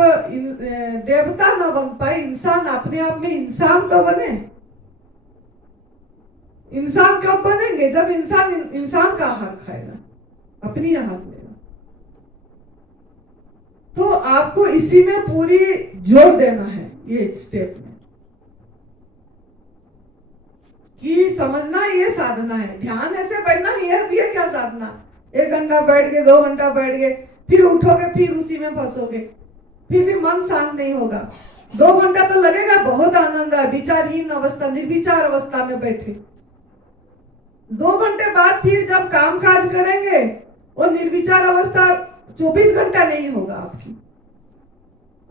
देवता ना बन पाए, इंसान अपने आप में इंसान तो बने। इंसान कब बनेंगे? जब इंसान का आहार खाएगा, अपनी आहार लेगा। तो आपको इसी में पूरी जोर देना है, ये स्टेप में, कि समझना ये साधना है। ध्यान ऐसे बैठना, ये क्या साधना? 1 घंटा बैठ गए, 2 घंटा बैठ गए, फिर उठोगे, फिर उसी में फंसोगे, फिर भी मन शांत नहीं होगा। 2 घंटा तो लगेगा, बहुत आनंद है, विचारहीन अवस्था, निर्विचार अवस्था में बैठे। 2 घंटे बाद फिर जब काम काज करेंगे, वो निर्विचार अवस्था 24 घंटा नहीं होगा आपकी।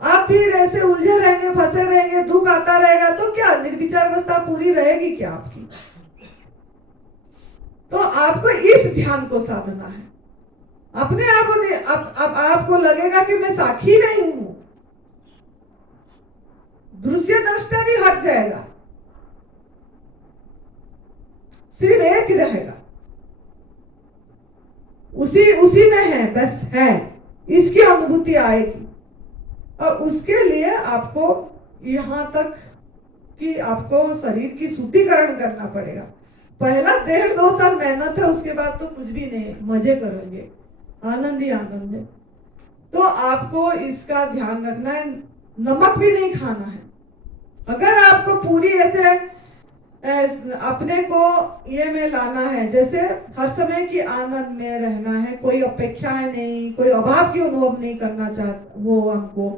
आप फिर ऐसे उलझे रहेंगे, फंसे रहेंगे, दुख आता रहेगा, तो क्या निर्विचार अवस्था पूरी रहेगी क्या आपकी? तो आपको इस ध्यान को साधना है। अपने आप ने अब आपको लगेगा कि मैं साक्षी नहीं हूं, दृश्य दृष्टा भी हट जाएगा, सिर्फ एक रहेगा, उसी में है, बस है, इसकी अनुभूति आएगी। और उसके लिए आपको यहां तक कि आपको शरीर की शुद्धिकरण करना पड़ेगा। पहला 1.5-2 साल मेहनत है, उसके बाद तो कुछ भी नहीं, मजे करोगे, आनंद ही आनंद है। तो आपको इसका ध्यान रखना है, नमक भी नहीं खाना है। अगर आपको पूरी ऐसे अपने को ये में लाना है, जैसे हर समय की आनंद में रहना है, कोई अपेक्षाएं नहीं, कोई अभाव की अनुभव नहीं करना चाहता, वो हमको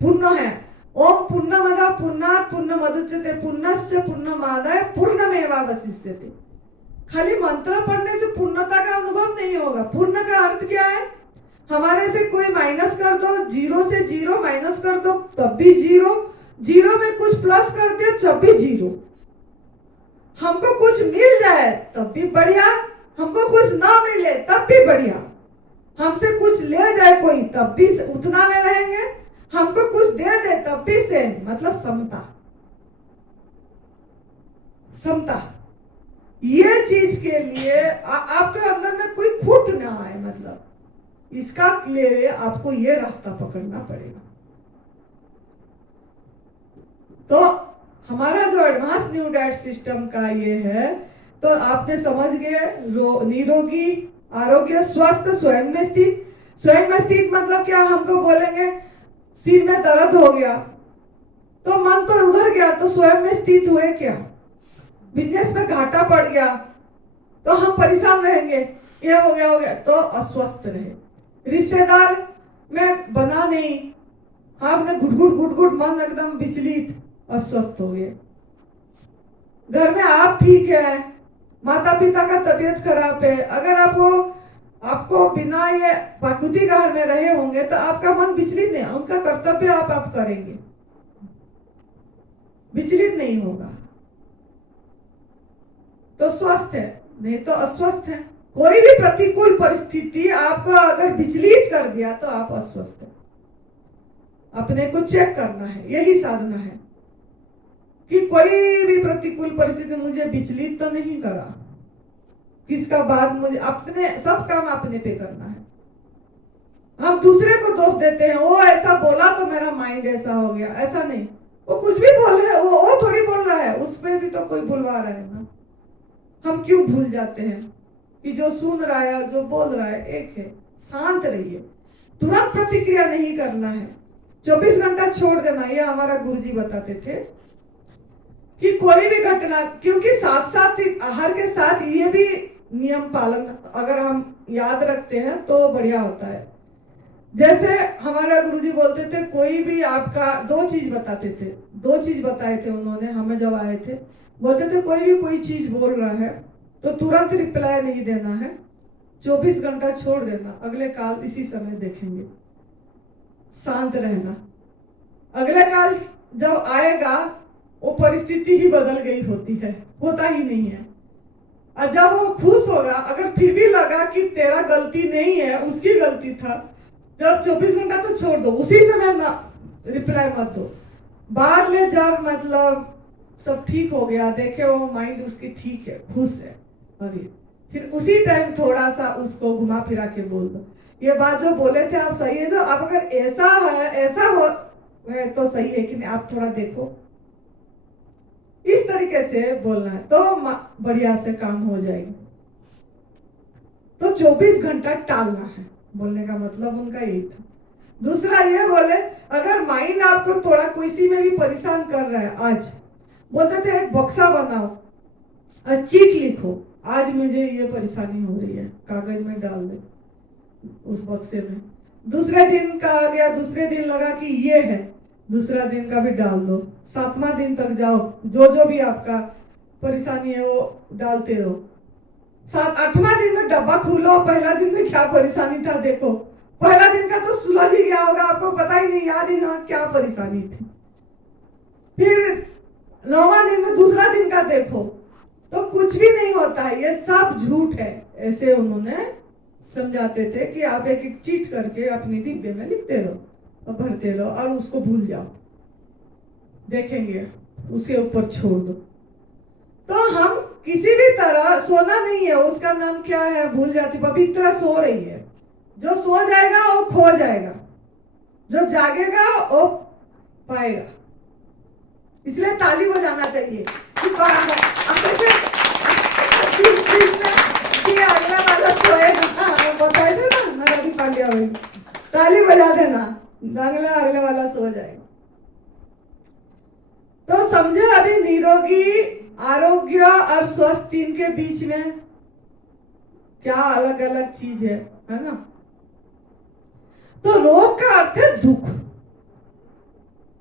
पुण्य है। ओम पूर्णमद पूर्णात् पूर्णमुदच्यते पूर्णश्च पूर्णमादाय पूर्णमेवावशिष्यते। खाली मंत्र पढ़ने से पूर्णता का अनुभव नहीं होगा। पूर्ण का अर्थ क्या है? हमारे से कोई माइनस कर दो, 0 से 0 माइनस कर दो तब भी 0, 0 में कुछ प्लस कर दो तब भी 0। हमको कुछ मिल जाए तब भी बढ़िया, हमको कुछ ना मिले तब भी बढ़िया। हमसे कुछ ले जाए कोई तब भी उतना में रहेंगे, हमको कुछ दे दे तब भी सेम, मतलब समता। समता ये चीज के लिए आपके अंदर में कोई खुट ना आए, मतलब इसका लिए आपको ये रास्ता पकड़ना पड़ेगा। तो हमारा जो एडवांस न्यू डाइट सिस्टम का ये है, तो आपने समझ गए, निरोगी, आरोग्य, स्वस्थ, स्वयं में स्थित। स्वयं में स्थित मतलब क्या? हमको बोलेंगे सिर में दर्द हो गया तो मन तो उधर गया, तो स्वयं में स्थित हुए क्या? बिजनेस में घाटा पड़ गया तो हम परेशान रहेंगे, ये हो गया तो अस्वस्थ रहे। रिश्तेदार में बना नहीं, आपने घुट मन एकदम विचलित, अस्वस्थ हो गए। घर में आप ठीक है, माता पिता का तबीयत खराब है, अगर आपको बिना ये प्रकृति का घर में रहे होंगे तो आपका मन विचलित नहीं, उनका कर्तव्य आप करेंगे, विचलित नहीं होगा, तो स्वस्थ है, नहीं तो अस्वस्थ है। कोई भी प्रतिकूल परिस्थिति आपको अगर विचलित कर दिया तो आप अस्वस्थ है। अपने को चेक करना है, यही साधना है कि कोई भी प्रतिकूल परिस्थिति मुझे विचलित तो नहीं करा, किसका बात मुझे अपने सब काम अपने पे करना है। हम दूसरे को दोष देते हैं, वो ऐसा बोला तो मेरा माइंड ऐसा हो गया, ऐसा नहीं, वो कुछ भी बोले, वो थोड़ी बोल रहा है, उस पर भी तो कोई बुलवा रहा है ना। हम क्यों भूल जाते हैं कि जो सुन रहा है, जो बोल रहा है एक है। शांत रहिए, तुरंत प्रतिक्रिया नहीं करना है, 24 घंटा छोड़ देना। ये हमारा गुरुजी बताते थे कि कोई भी घटना, क्योंकि साथ साथ आहार के साथ ये भी नियम पालन अगर हम याद रखते हैं तो बढ़िया होता है। जैसे हमारा गुरुजी बोलते थे, कोई भी आपका 2 चीज बताते थे, 2 चीज बताए थे उन्होंने हमें जब आए थे। बोलते थे कोई भी कोई चीज बोल रहा है तो तुरंत रिप्लाई नहीं देना है, 24 घंटा छोड़ देना, अगले काल इसी समय देखेंगे, शांत रहना। अगले काल जब आएगा वो परिस्थिति ही बदल गई होती है, होता ही नहीं है। और जब वो खुश होगा, अगर फिर भी लगा कि तेरा गलती नहीं है, उसकी गलती था, जब 24 घंटा तो छोड़ दो, उसी समय ना रिप्लाई मत दो। बाद में जब मतलब सब ठीक हो गया, देखे वो माइंड उसकी ठीक है, खुश है, अभी फिर उसी टाइम थोड़ा सा उसको घुमा फिरा के बोल दो, ये बात जो बोले थे आप सही है, जो आप अगर ऐसा है, ऐसा हो है तो सही है कि नहीं, आप थोड़ा देखो, इस तरीके से बोलना है तो बढ़िया से काम हो जाएगी। तो 24 घंटा टालना है, बोलने का मतलब उनका यही था। दूसरा ये बोले, अगर माइंड आपको थोड़ा किसी में भी परेशान कर रहा है, आज बोलते थे एक बक्सा बनाओ और चीट लिखो, आज मुझे ये परेशानी हो रही है, कागज में डाल दे उस बक्से में। दूसरे दिन का आ गया, दूसरे दिन लगा कि ये है, दूसरा दिन का भी डाल दो, 7वां दिन तक जाओ, जो भी आपका परेशानी है वो डालते रहो। 8वां दिन में डब्बा खोलो, पहला दिन में क्या परेशानी था देखो, पहला दिन का तो सुलझ ही गया होगा, आपको पता ही नहीं, याद ही नहीं क्या परेशानी थी। फिर 9वां दिन में दूसरा दिन का देखो, तो कुछ भी नहीं होता है, ये सब झूठ है। ऐसे उन्होंने समझाते थे कि आप एक एक चीट करके अपनी डिब्बे में लिखते रहो और भरते रहो और उसको भूल जाओ, देखेंगे उसके ऊपर छोड़ दो। तो हम किसी भी तरह सोना नहीं है, उसका नाम क्या है भूल जाती, पवित्रा सो रही है, जो सो जाएगा वो खो जाएगा, जो जागेगा वो पाएगा। इसलिए ताली बजाना चाहिए कि अगला वाला सोएगा, बताए थे ना रवि पांड्या भाई, ताली बजा देना, अगले वाला सो जाएगा। तो समझे, अभी निरोगी, आरोग्य और स्वस्थ तीन के बीच में क्या अलग अलग चीज है ना। तो रोग का अर्थ है दुख,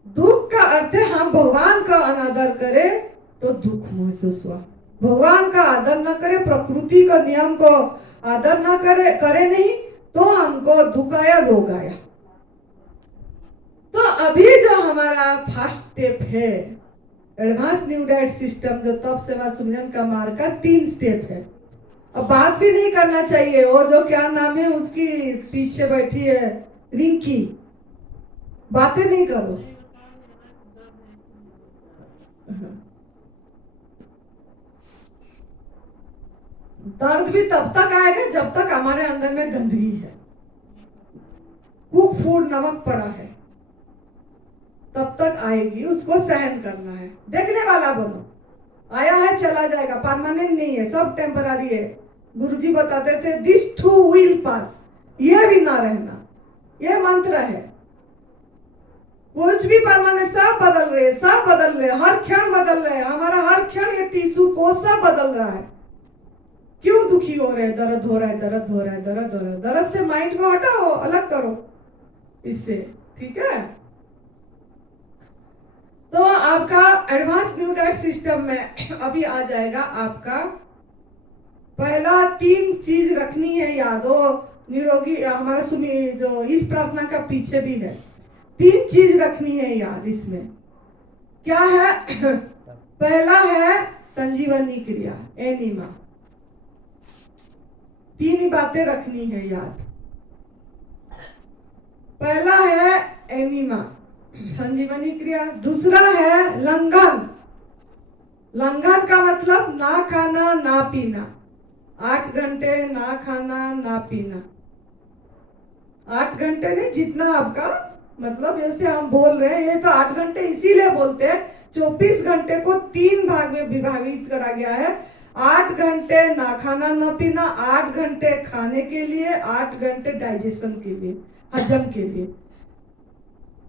दुख का अर्थ है हम भगवान का अनादर करें तो दुख महसूस हुआ, भगवान का आदर न करे, प्रकृति का नियम को आदर न करे नहीं तो हमको दुख आया, रोग आया। तो अभी जो हमारा फर्स्ट स्टेप है एडवांस न्यू डाइट सिस्टम, जो तप सेवा सुमिरन का मार्ग का 3 स्टेप है। अब बात भी नहीं करना चाहिए, वो जो क्या नाम है उसकी पीछे बैठी है रिंकी, बातें नहीं करो। दर्द भी तब तक आएगा जब तक हमारे अंदर में गंदगी है, कुक फूड नमक पड़ा है, तब तक आएगी, उसको सहन करना है। देखने वाला बनो, आया है चला जाएगा, परमानेंट नहीं है, सब टेम्पररी है। गुरुजी बताते थे दिस टू विल पास, यह भी ना रहना, यह मंत्र है। कुछ भी परमानेंट, सब बदल रहे, सब बदल रहे, हर क्षण बदल रहे, हमारा हर क्षण ये टिश्यू को सब बदल रहा है। क्यों दुखी हो रहे, दर्द हो रहा है, दर्द हो रहा है, दर्द हो रहा है, दर्द से माइंड को हटाओ, अलग करो इससे, ठीक है। तो आपका एडवांस न्यू डाइट सिस्टम में अभी आ जाएगा आपका पहला 3 चीज रखनी है याद, वो निरोगी हमारा सुमी जो इस प्रार्थना का पीछे भी है, 3 चीज रखनी है याद। इसमें क्या है? पहला है संजीवनी क्रिया, एनिमा, 3 ही बातें रखनी है याद। पहला है एनिमा, संजीवनी क्रिया। दूसरा है लंघन, लंघन का मतलब ना खाना ना पीना, 8 घंटे ना खाना ना पीना, 8 घंटे नहीं, जितना आपका मतलब, जैसे हम बोल रहे हैं ये तो 8 घंटे इसीलिए बोलते हैं, 24 घंटे को 3 भाग में विभाजित करा गया है। 8 घंटे ना खाना ना पीना, 8 घंटे खाने के लिए, 8 घंटे डाइजेशन के लिए, हजम के लिए,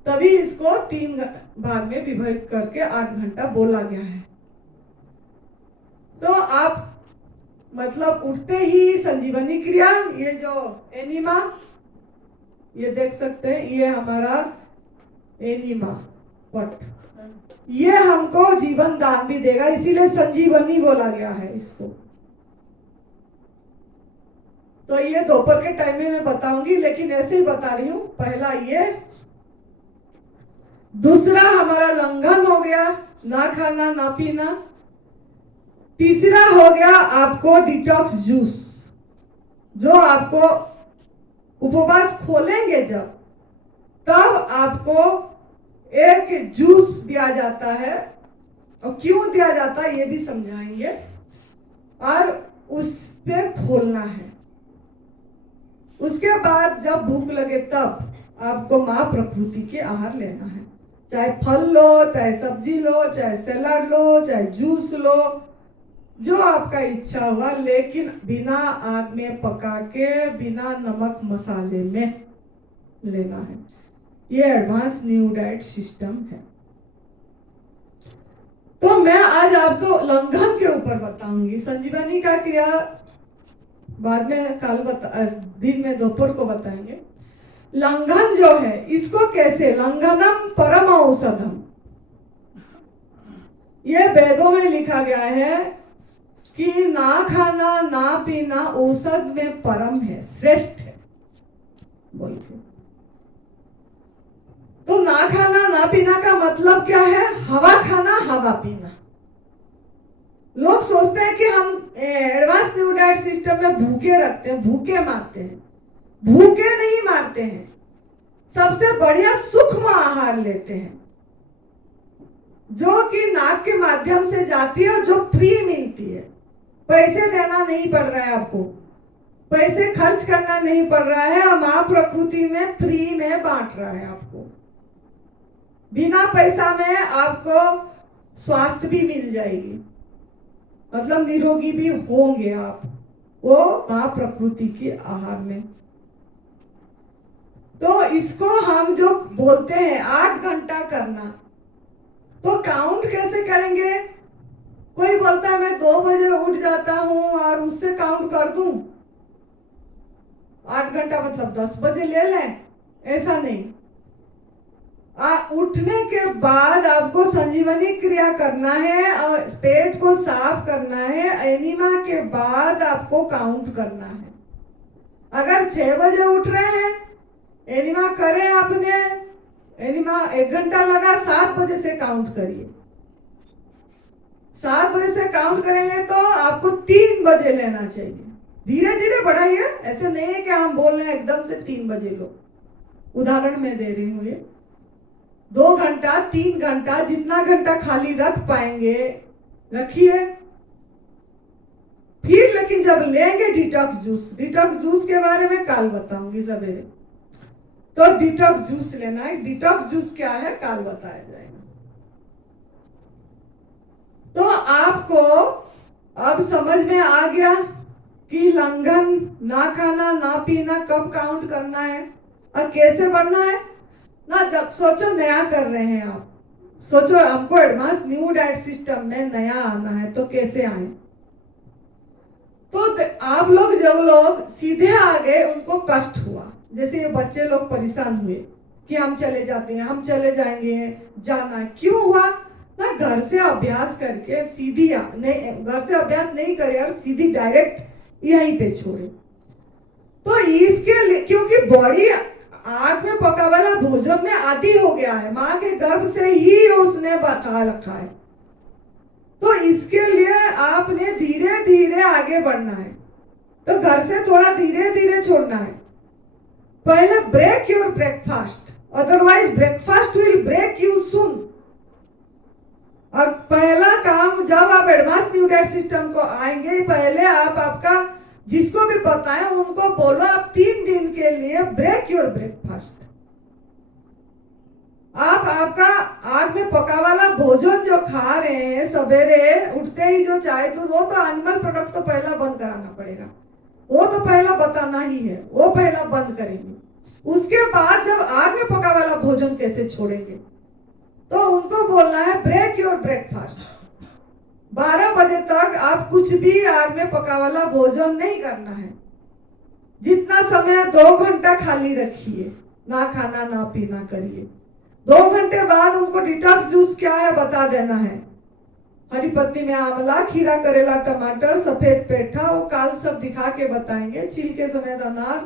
तभी इसको 3 भाग में विभाजित करके 8 घंटा बोला गया है। तो आप मतलब उठते ही संजीवनी क्रिया, ये जो एनिमा, ये देख सकते हैं, ये हमारा एनिमा पट, ये हमको जीवन दान भी देगा, इसीलिए संजीवनी बोला गया है इसको। तो ये दोपहर के टाइम में मैं बताऊंगी, लेकिन ऐसे ही बता रही हूं। पहला ये, दूसरा हमारा लंघन हो गया, ना खाना ना पीना। तीसरा हो गया आपको डिटॉक्स जूस, जो आपको उपवास खोलेंगे जब, तब आपको एक जूस दिया जाता है, और क्यों दिया जाता है ये भी समझाएंगे, और उस पे खोलना है। उसके बाद जब भूख लगे तब आपको माँ प्रकृति के आहार लेना है, चाहे फल लो, चाहे सब्जी लो, चाहे सलाद लो, चाहे जूस लो, जो आपका इच्छा हुआ, लेकिन बिना आग में पका के, बिना नमक मसाले में लेना है। ये एडवांस न्यू डाइट सिस्टम है। तो मैं आज आपको लंघन के ऊपर बताऊंगी, संजीवनी का क्रिया बाद में दिन में दोपहर को बताएंगे। लंघन जो है, इसको कैसे, लंघनम परम औषधम, ये वेदों में लिखा गया है कि ना खाना ना पीना औषध में परम है, श्रेष्ठ है बोल के। तो ना खाना ना पीना का मतलब क्या है? हवा खाना हवा पीना। लोग सोचते हैं कि हम एडवांस न्यू डाइट सिस्टम में भूखे रखते हैं, भूखे मारते हैं, भूखे नहीं मारते हैं, सबसे बढ़िया सूक्ष्म आहार लेते हैं, जो कि नाक के माध्यम से जाती है और जो फ्री मिलती है। पैसे देना नहीं पड़ रहा है आपको, पैसे खर्च करना नहीं पड़ रहा है, और माँ प्रकृति में फ्री में बांट रहा है आपको। बिना पैसा में आपको स्वास्थ्य भी मिल जाएगी, मतलब निरोगी भी होंगे आप, वो माँ प्रकृति के आहार में। तो इसको हम जो बोलते हैं 8 घंटा करना, तो काउंट कैसे करेंगे? कोई बोलता है मैं 2 बजे उठ जाता हूं और उससे काउंट कर दूं, 8 घंटा मतलब 10 बजे ले लें, ऐसा नहीं। उठने के बाद आपको संजीवनी क्रिया करना है और पेट को साफ करना है। एनिमा के बाद आपको काउंट करना है। अगर 6 बजे उठ रहे हैं, एनिमा करें आपने, एनिमा 1 घंटा लगा, 7 बजे से काउंट करिए। 7 बजे से काउंट करेंगे तो आपको 3 बजे लेना चाहिए। धीरे धीरे बढ़ाइए, ऐसे नहीं है कि हम बोल रहे हैं एकदम से 3 बजे लो। उदाहरण में दे रही हूँ, ये 2 घंटा 3 घंटा जितना घंटा खाली रख पाएंगे रखिए। फिर लेकिन जब लेंगे डिटॉक्स जूस के बारे में कल बताऊंगी सवेरे। तो डिटॉक्स जूस लेना है। डिटॉक्स जूस क्या है कल बताया जाएगा। तो आपको अब समझ में आ गया कि लंघन, ना खाना ना पीना, कब काउंट करना है और कैसे बढ़ना है ना। जब सोचो नया कर रहे हैं आप, सोचो हमको एडवांस न्यू डाइट सिस्टम में नया आना है तो कैसे आए। तो आप लोग जब लोग सीधे आ गए उनको कष्ट हुआ, जैसे ये बच्चे लोग परेशान हुए कि हम चले जाते हैं, हम चले जाएंगे, जाना है। क्यों हुआ ना, घर से अभ्यास करके सीधी नहीं, घर से अभ्यास नहीं करे और सीधी डायरेक्ट यहीं पे छोड़े। तो इसके लिए क्योंकि बॉडी आग में पका वाला भोजन में आदी हो गया है, माँ के गर्भ से ही उसने खा रखा है। तो इसके लिए आपने धीरे धीरे आगे बढ़ना है। तो घर से थोड़ा धीरे धीरे छोड़ना है। पहले break your breakfast, otherwise breakfast will break you soon. और पहला काम जब आप एडवांस न्यू डाइट सिस्टम को आएंगे, पहले आप आपका जिसको भी बताएं उनको बोलो आप 3 दिन के लिए ब्रेक योर ब्रेकफास्ट। आप आपका आग में पका वाला भोजन जो खा रहे हैं सवेरे उठते ही जो चाय दूध, वो तो एनिमल प्रोडक्ट तो पहला बंद कराना पड़ेगा। वो तो पहला बताना ही है, वो पहला बंद करेंगे। उसके बाद जब आग में पका वाला भोजन कैसे छोड़ेंगे, तो उनको बोलना है ब्रेक योर ब्रेकफास्ट। 12 बजे तक आप कुछ भी आग में पका वाला भोजन नहीं करना है। जितना समय 2 घंटा खाली रखिए, ना खाना ना पीना करिए। 2 घंटे बाद उनको डिटॉक्स जूस क्या है बता देना है। हरी पत्ती में आंवला, खीरा, करेला, टमाटर, सफेद पेठा, वो काल सब दिखा के बताएंगे। छिलके समेत अनार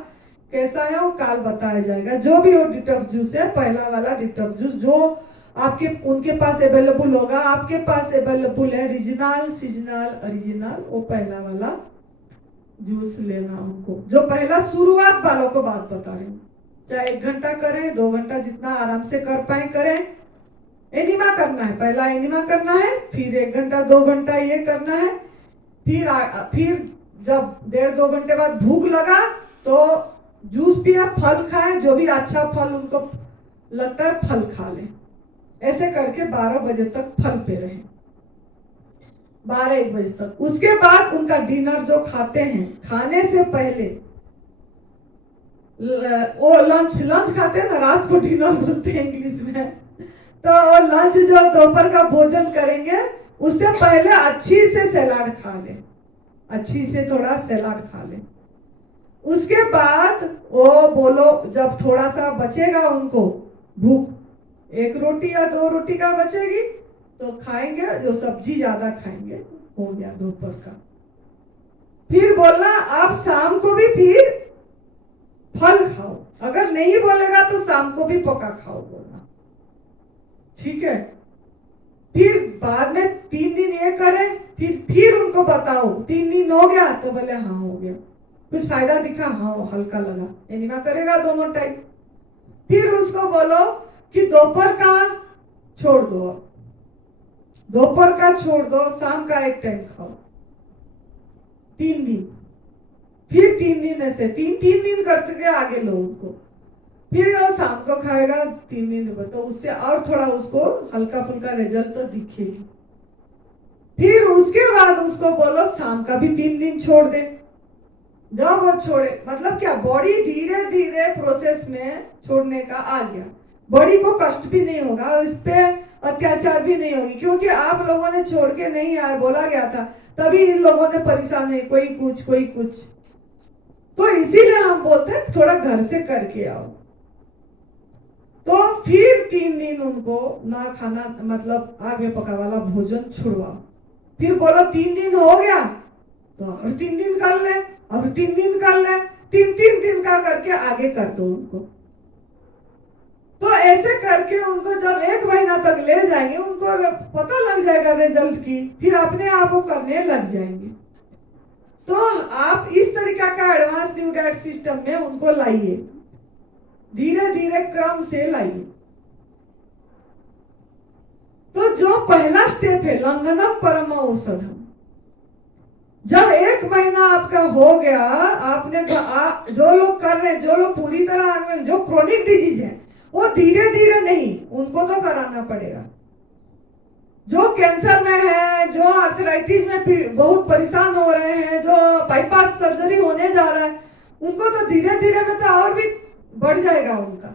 कैसा है वो काल बताया जाएगा। जो भी वो डिटॉक्स जूस है, पहला वाला डिटॉक्स जूस जो आपके उनके पास अवेलेबल होगा, आपके पास अवेलेबल है रीजनल, सीजनल, ओरिजिनल, वो पहला वाला जूस लेना उनको। जो पहला शुरुआत वालों को बात बता रहे हैं, चाहे 1 घंटा करें, 2 घंटा, जितना आराम से कर पाए करें। एनिमा करना है, पहला एनिमा करना है, फिर 1 घंटा 2 घंटा ये करना है। फिर जब 1.5-2 घंटे बाद भूख लगा तो जूस पिया, फल खाएं, जो भी अच्छा फल उनको लगता है फल खा लें। ऐसे करके 12 बजे तक फल पे रहे, 12-1 बजे तक। उसके बाद उनका डिनर जो खाते हैं, खाने से पहले वो लंच खाते हैं ना, रात को डिनर बोलते हैं इंग्लिश में। तो लंच जो दोपहर का भोजन करेंगे उससे पहले अच्छी से सलाद खा ले, अच्छी से थोड़ा सलाद खा ले। उसके बाद वो बोलो जब थोड़ा सा बचेगा उनको भूख, 1 रोटी या 2 रोटी का बचेगी तो खाएंगे, जो सब्जी ज्यादा खाएंगे हो गया दोपहर का। फिर बोलना आप शाम को भी फिर फल खाओ, अगर नहीं बोलेगा तो शाम को भी पका खाओ बोलना, ठीक है। फिर बाद में 3 दिन ये करें, फिर उनको बताओ 3 दिन हो गया तो बोले हाँ हो गया, कुछ फायदा दिखा, हाँ हल्का लगा, एनिमा करेगा दोनों टाइम। फिर उसको बोलो कि दोपहर का छोड़ दो, दोपहर का छोड़ दो, शाम का 1 टाइम खाओ, 3 दिन। फिर 3 दिन ऐसे 3 दिन करते के आगे लो उनको। फिर वो शाम को खाएगा 3 दिन, तो उससे और थोड़ा उसको हल्का फुल्का रिजल्ट तो दिखेगी। फिर उसके बाद उसको बोलो शाम का भी 3 दिन छोड़ दे। जब वो छोड़े, मतलब क्या, बॉडी धीरे धीरे प्रोसेस में छोड़ने का आ गया, बॉडी को कष्ट भी नहीं होगा। इस पे अत्याचार भी नहीं होगी, क्योंकि आप लोगों ने छोड़ के नहीं आए, बोला गया था, तभी इन लोगों ने परेशान है, कोई कुछ कोई कुछ। तो इसीलिए हम बोलते हैं थोड़ा घर से करके आओ। तो फिर 3 दिन उनको ना खाना, मतलब आग में पका वाला भोजन छुड़वाओ। फिर बोलो 3 दिन हो गया तो और 3 दिन कर ले, और 3 दिन कर ले, 3 दिन का करके आगे कर दो उनको। तो ऐसे करके उनको जब 1 महीना तक ले जाएंगे, उनको पता लग जाएगा रिजल्ट की, फिर अपने आप वो करने लग जाएंगे। तो आप इस तरीका का एडवांस न्यू डाइट सिस्टम में उनको लाइए, धीरे धीरे क्रम से लाइए। तो जो पहला स्टेप है लंघनम परम औषधम, जब 1 महीना आपका हो गया, आपने जो लोग कर रहे हैं, जो लोग पूरी तरह जो क्रोनिक डिजीज है वो धीरे धीरे नहीं, उनको तो कराना पड़ेगा। जो कैंसर में है, जो आर्थराइटिस में बहुत परेशान हो रहे हैं, जो बाईपास सर्जरी होने जा रहा है, उनको तो धीरे धीरे में तो और भी बढ़ जाएगा उनका।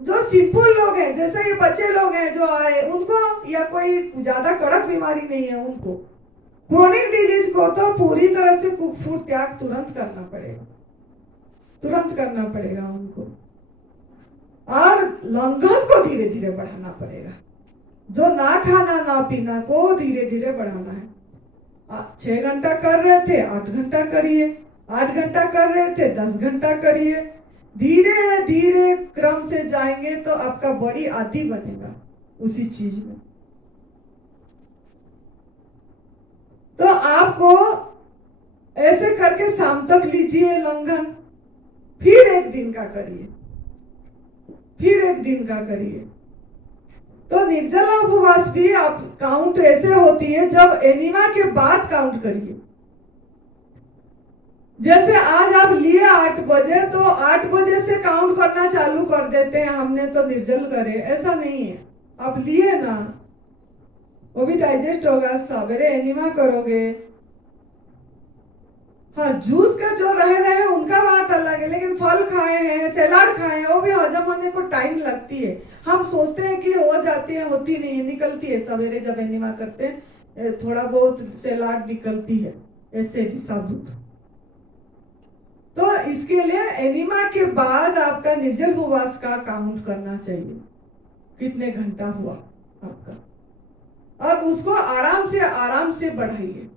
जो सिंपल लोग हैं, जैसे ये बच्चे लोग हैं जो आए, उनको या कोई ज्यादा कड़क बीमारी नहीं है, उनको क्रोनिक डिजीज को तो पूरी तरह से फूड त्याग तुरंत करना पड़ेगा, तुरंत करना पड़ेगा उनको, और लंघन को धीरे धीरे बढ़ाना पड़ेगा। जो ना खाना ना पीना को धीरे धीरे बढ़ाना है। 6 घंटा कर रहे थे 8 घंटा करिए, 8 घंटा कर रहे थे 10 घंटा करिए। धीरे धीरे क्रम से जाएंगे तो आपका बॉडी आदी बनेगा उसी चीज में। तो आपको ऐसे करके शाम तक लीजिए लंघन, फिर 1 दिन का करिए, फिर 1 दिन का करिए। तो निर्जला उपवास भी आप काउंट ऐसे होती है, जब एनीमा के बाद काउंट करिए। जैसे आज आप लिए 8 बजे, तो 8 बजे से काउंट करना चालू कर देते हैं, हमने तो निर्जल करे, ऐसा नहीं है। आप लिए ना, वो भी डाइजेस्ट होगा, सवेरे एनीमा करोगे। हाँ, जूस का जो रहे हैं उनका बात अलग है, लेकिन फल खाए हैं, सलाद खाए हैं, वो भी हजम होने को टाइम लगती है। हम सोचते हैं कि हो जाती है, होती नहीं है, निकलती है। सवेरे जब एनीमा करते हैं थोड़ा बहुत सलाद निकलती है, ऐसे भी साबुत। तो इसके लिए एनीमा के बाद आपका निर्जल उपवास का काउंट करना चाहिए, कितने घंटा हुआ आपका, और उसको आराम से बढ़ाइए।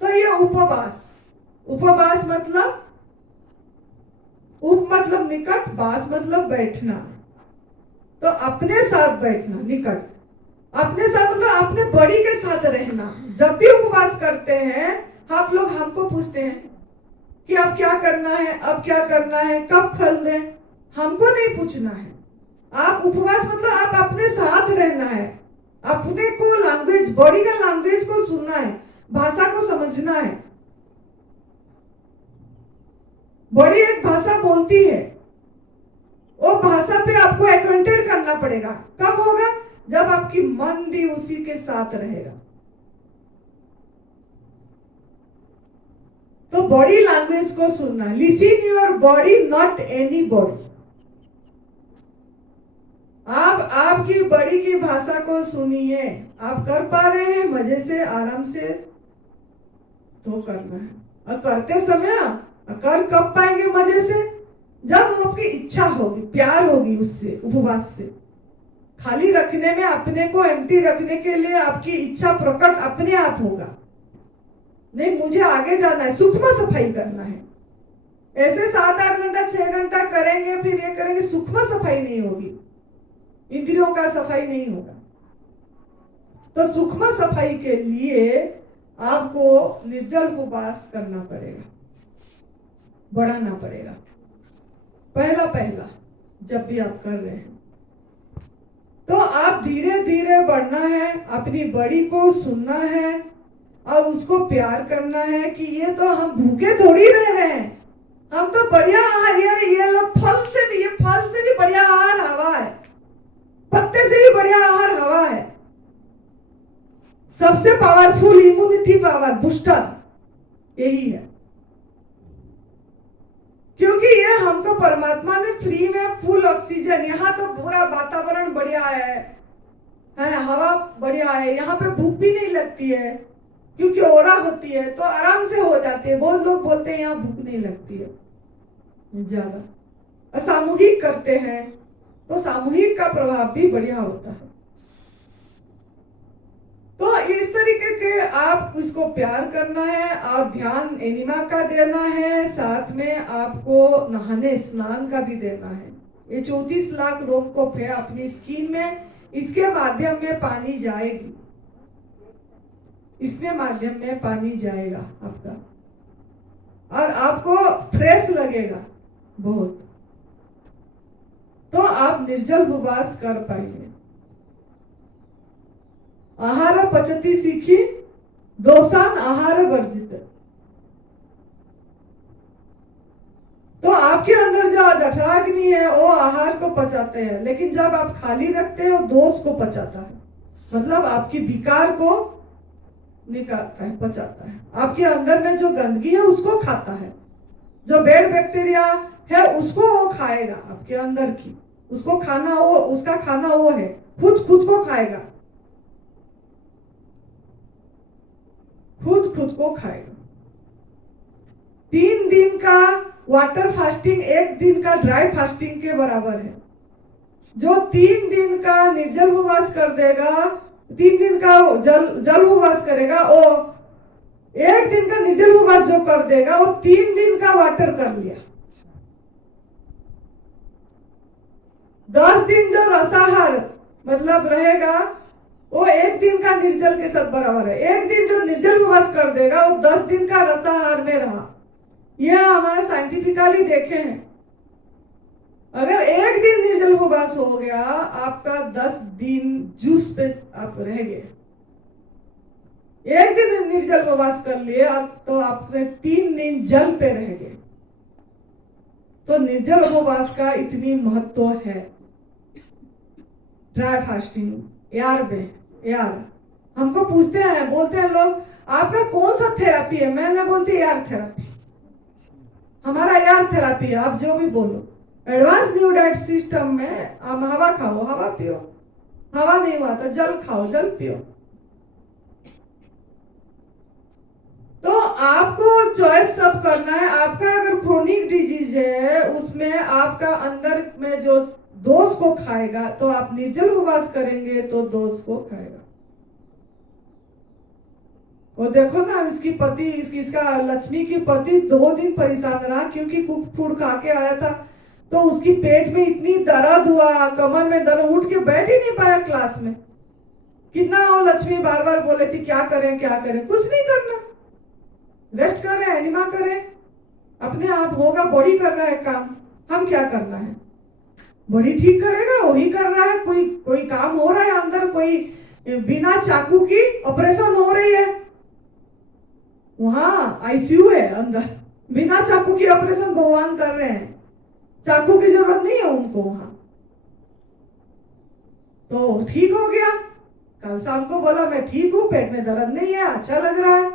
तो ये उपवास, उपवास मतलब उप मतलब निकट, वास मतलब बैठना। तो अपने साथ बैठना, निकट अपने साथ मतलब अपने बॉडी के साथ रहना। जब भी उपवास करते हैं आप लोग हमको पूछते हैं कि अब क्या करना है, अब क्या करना है, कब फल दें, हमको नहीं पूछना है। आप उपवास मतलब आप अपने साथ रहना है, अपने को लैंग्वेज, बॉडी का लैंग्वेज को सुनना है, भाषा को समझना है। बॉडी एक भाषा बोलती है, वो भाषा पे आपको एक्वेंटेड करना पड़ेगा। कब होगा? जब आपकी मन भी उसी के साथ रहेगा। तो बॉडी लैंग्वेज को सुनना, listen your body not any body. आप आपकी बॉडी की भाषा को सुनिए। आप कर पा रहे हैं मजे से, आराम से, तो करना है। और करते समय कर कब पाएंगे मजे से? जब आपकी इच्छा होगी, प्यार होगी उससे, उपवास से। खाली रखने में, अपने को एम्प्टी रखने के लिए आपकी इच्छा प्रकट अपने आप होगा। नहीं, मुझे आगे जाना है, सूक्ष्म सफाई करना है। ऐसे 7-8 घंटा 6 घंटा करेंगे, फिर ये करेंगे, सूक्ष्म सफाई नहीं होगी, इंद्रियों का सफाई नहीं होगा। तो सूक्ष्म सफाई के लिए आपको निर्जल उपवास करना पड़ेगा, बढ़ाना पड़ेगा। पहला जब भी आप कर रहे हैं तो आप धीरे धीरे बढ़ना है, अपनी बॉडी को सुनना है और उसको प्यार करना है कि ये तो हम भूखे थोड़ी रह रहे हैं, हम तो बढ़िया आहार, ये लोग फल से भी बढ़िया आहार हवा है, पत्ते से भी बढ़िया आहार हवा है। सबसे पावरफुल इम्यूनिटी पावर बूस्टर यही है, क्योंकि ये हमको परमात्मा ने फ्री में फुल ऑक्सीजन, यहाँ तो पूरा वातावरण बढ़िया है, है, हवा बढ़िया है, यहाँ पे भूख भी नहीं लगती है क्योंकि ओरा होती है तो आराम से हो जाती है। बहुत लोग बोलते हैं यहाँ भूख नहीं लगती है ज्यादा। सामूहिक करते हैं तो सामूहिक का प्रभाव भी बढ़िया होता है। तो इस तरीके के आप उसको प्यार करना है और ध्यान एनिमा का देना है, साथ में आपको नहाने स्नान का भी देना है। ये 34 लाख रोमकूप है अपनी स्किन में, इसके माध्यम में पानी जाएगी, इसमें माध्यम में पानी जाएगा आपका और आपको फ्रेश लगेगा बहुत, तो आप निर्जल उपवास कर पाएंगे। आहार पचती सीखी दोषान आहार वर्जित। तो आपके अंदर जो जठराग्नि है वो आहार को पचाते हैं, लेकिन जब आप खाली रखते हो दोष को पचाता है, मतलब आपकी विकार को निकालता है, पचाता है। आपके अंदर में जो गंदगी है उसको खाता है, जो बैड बैक्टीरिया है उसको वो खाएगा, आपके अंदर की उसको खाना, वो उसका खाना वो है, खुद को खाएगा, खुद को खाएगा। 3 दिन का वाटर फास्टिंग 1 दिन का ड्राई फास्टिंग के बराबर है। जो 3 दिन का निर्जल उपवास कर देगा, 3 दिन का जल उपवास करेगा, वो 1 दिन का निर्जल उपवास जो कर देगा वो 3 दिन का वाटर कर लिया। 10 दिन जो रसाहार मतलब रहेगा वो 1 दिन का निर्जल के साथ बराबर है। 1 दिन जो निर्जल उपवास कर देगा वो 10 दिन का रसाहार में रहा। यह हमारे साइंटिफिकली देखे हैं। अगर 1 दिन निर्जल उपवास हो गया, आपका 10 दिन जूस पे आप रह गए। 1 दिन निर्जल उपवास कर लिए तो आपने 3 दिन जल पे रह गए। तो निर्जल उपवास का इतनी महत्व है। ड्राई फास्टिंग यार हमको पूछते हैं, बोलते हैं लोग आपका कौन सा थेरापी है, मैंने बोलती यार थेरापी, हमारा यार थेरापी है। आप जो भी बोलो, एडवांस न्यू डाइट सिस्टम में आप हवा खाओ, हवा पियो, हवा नहीं हुआ तो जल खाओ, जल पियो। तो आपको चॉइस सब करना है। आपका अगर क्रोनिक डिजीज है, उसमें आपका अंदर में जो दोष को खाएगा, तो आप निर्जल उपवास करेंगे तो दोष को खाएगा। और देखो ना, इसकी पति इसका लक्ष्मी की पति 2 दिन परेशान रहा क्योंकि कुक फूड खा के आया था, तो उसकी पेट में इतनी दर्द हुआ, कमर में दर्द, उठ के बैठ ही नहीं पाया क्लास में। कितना वो लक्ष्मी बार बार बोले थी क्या करें, कुछ नहीं करना, रेस्ट कर रहे हैं, एनिमा करें, अपने आप होगा, बॉडी कर रहा है काम, हम क्या करना है, बॉडी ठीक करेगा, वही कर रहा है। कोई काम हो रहा है अंदर, कोई बिना चाकू की ऑपरेशन हो रही है, वहां आईसीयू है अंदर, बिना चाकू की ऑपरेशन भगवान कर रहे हैं, चाकू की जरूरत नहीं है उनको वहां। तो ठीक हो गया, कल शाम को बोला मैं ठीक हूं, पेट में दर्द नहीं है, अच्छा लग रहा है,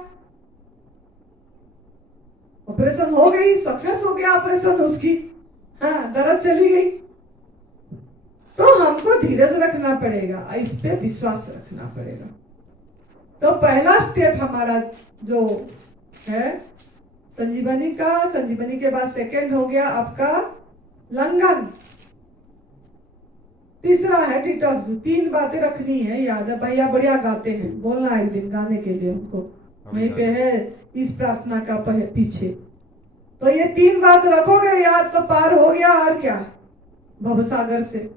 ऑपरेशन हो गई, सक्सेस हो गया ऑपरेशन उसकी, हाँ दर्द चली गई। तो हमको धीरज रखना पड़ेगा, इस पे विश्वास रखना पड़ेगा। तो पहला स्टेप हमारा जो है संजीवनी के बाद सेकंड हो गया आपका लंघन, तीसरा है डिटॉक्स। 3 बातें रखनी है याद है। भैया बढ़िया गाते हैं, बोलना एक दिन गाने के लिए उनको, वहीं पे है इस प्रार्थना का पीछे। तो ये 3 बात रखोगे याद तो पार हो गया, और क्या, भवसागर से।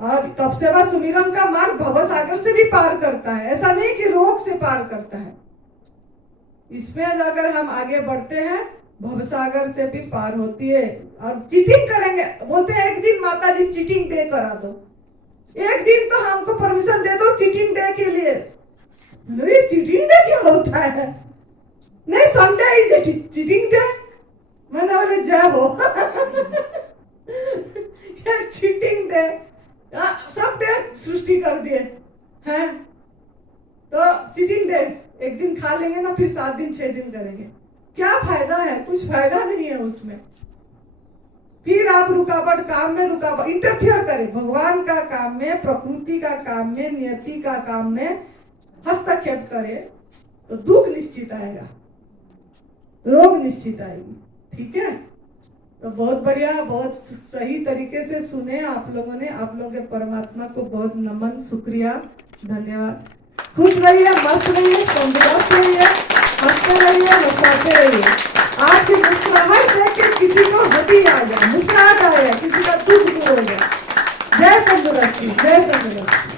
और तब सेवा सुमिरन का मार्ग भवसागर से भी पार करता है, ऐसा नहीं कि रोग से पार करता है। इसमें अगर हम आगे बढ़ते हैं, भवसागर से भी पार होती है। और चीटिंग करेंगे, बोलते हैं 1 दिन माता जी चीटिंग डे करा दो, 1 दिन तो हमको परमिशन दे दो चीटिंग डे के लिए। चीटिंग डे क्या होता है? नहीं, संडे इज चीटिंग डे। मैंने बोले जय हो चीटिंग डे, सब डे सृष्टि कर दिए हैं। तो चीटिंग डे 1 दिन खा लेंगे ना, फिर 7 दिन 6 दिन करेंगे, क्या फायदा है? कुछ फायदा नहीं है उसमें। फिर आप रुकावट, काम में रुकावट, इंटरफियर करें भगवान का काम में, प्रकृति का काम में, नियति का काम में हस्तक्षेप करें तो दुख निश्चित आएगा, रोग निश्चित आएगी। ठीक है, तो बहुत बढ़िया, बहुत सही तरीके से सुने आप लोगों ने। आप लोगों के परमात्मा को बहुत नमन, शुक्रिया, धन्यवाद। खुश रहिए, मस्त रहिए, तंदुरुस्त रहिए, हंसते रहिए, हंसाते रहिए। आपकी मुस्कुराहट देख के किसी को हंसी आ जाए, मुस्कुराहट आ जाए, किसी का दुख दूर हो जाए। जय तंदुरुस्ती, जय तंदुरुस्ती।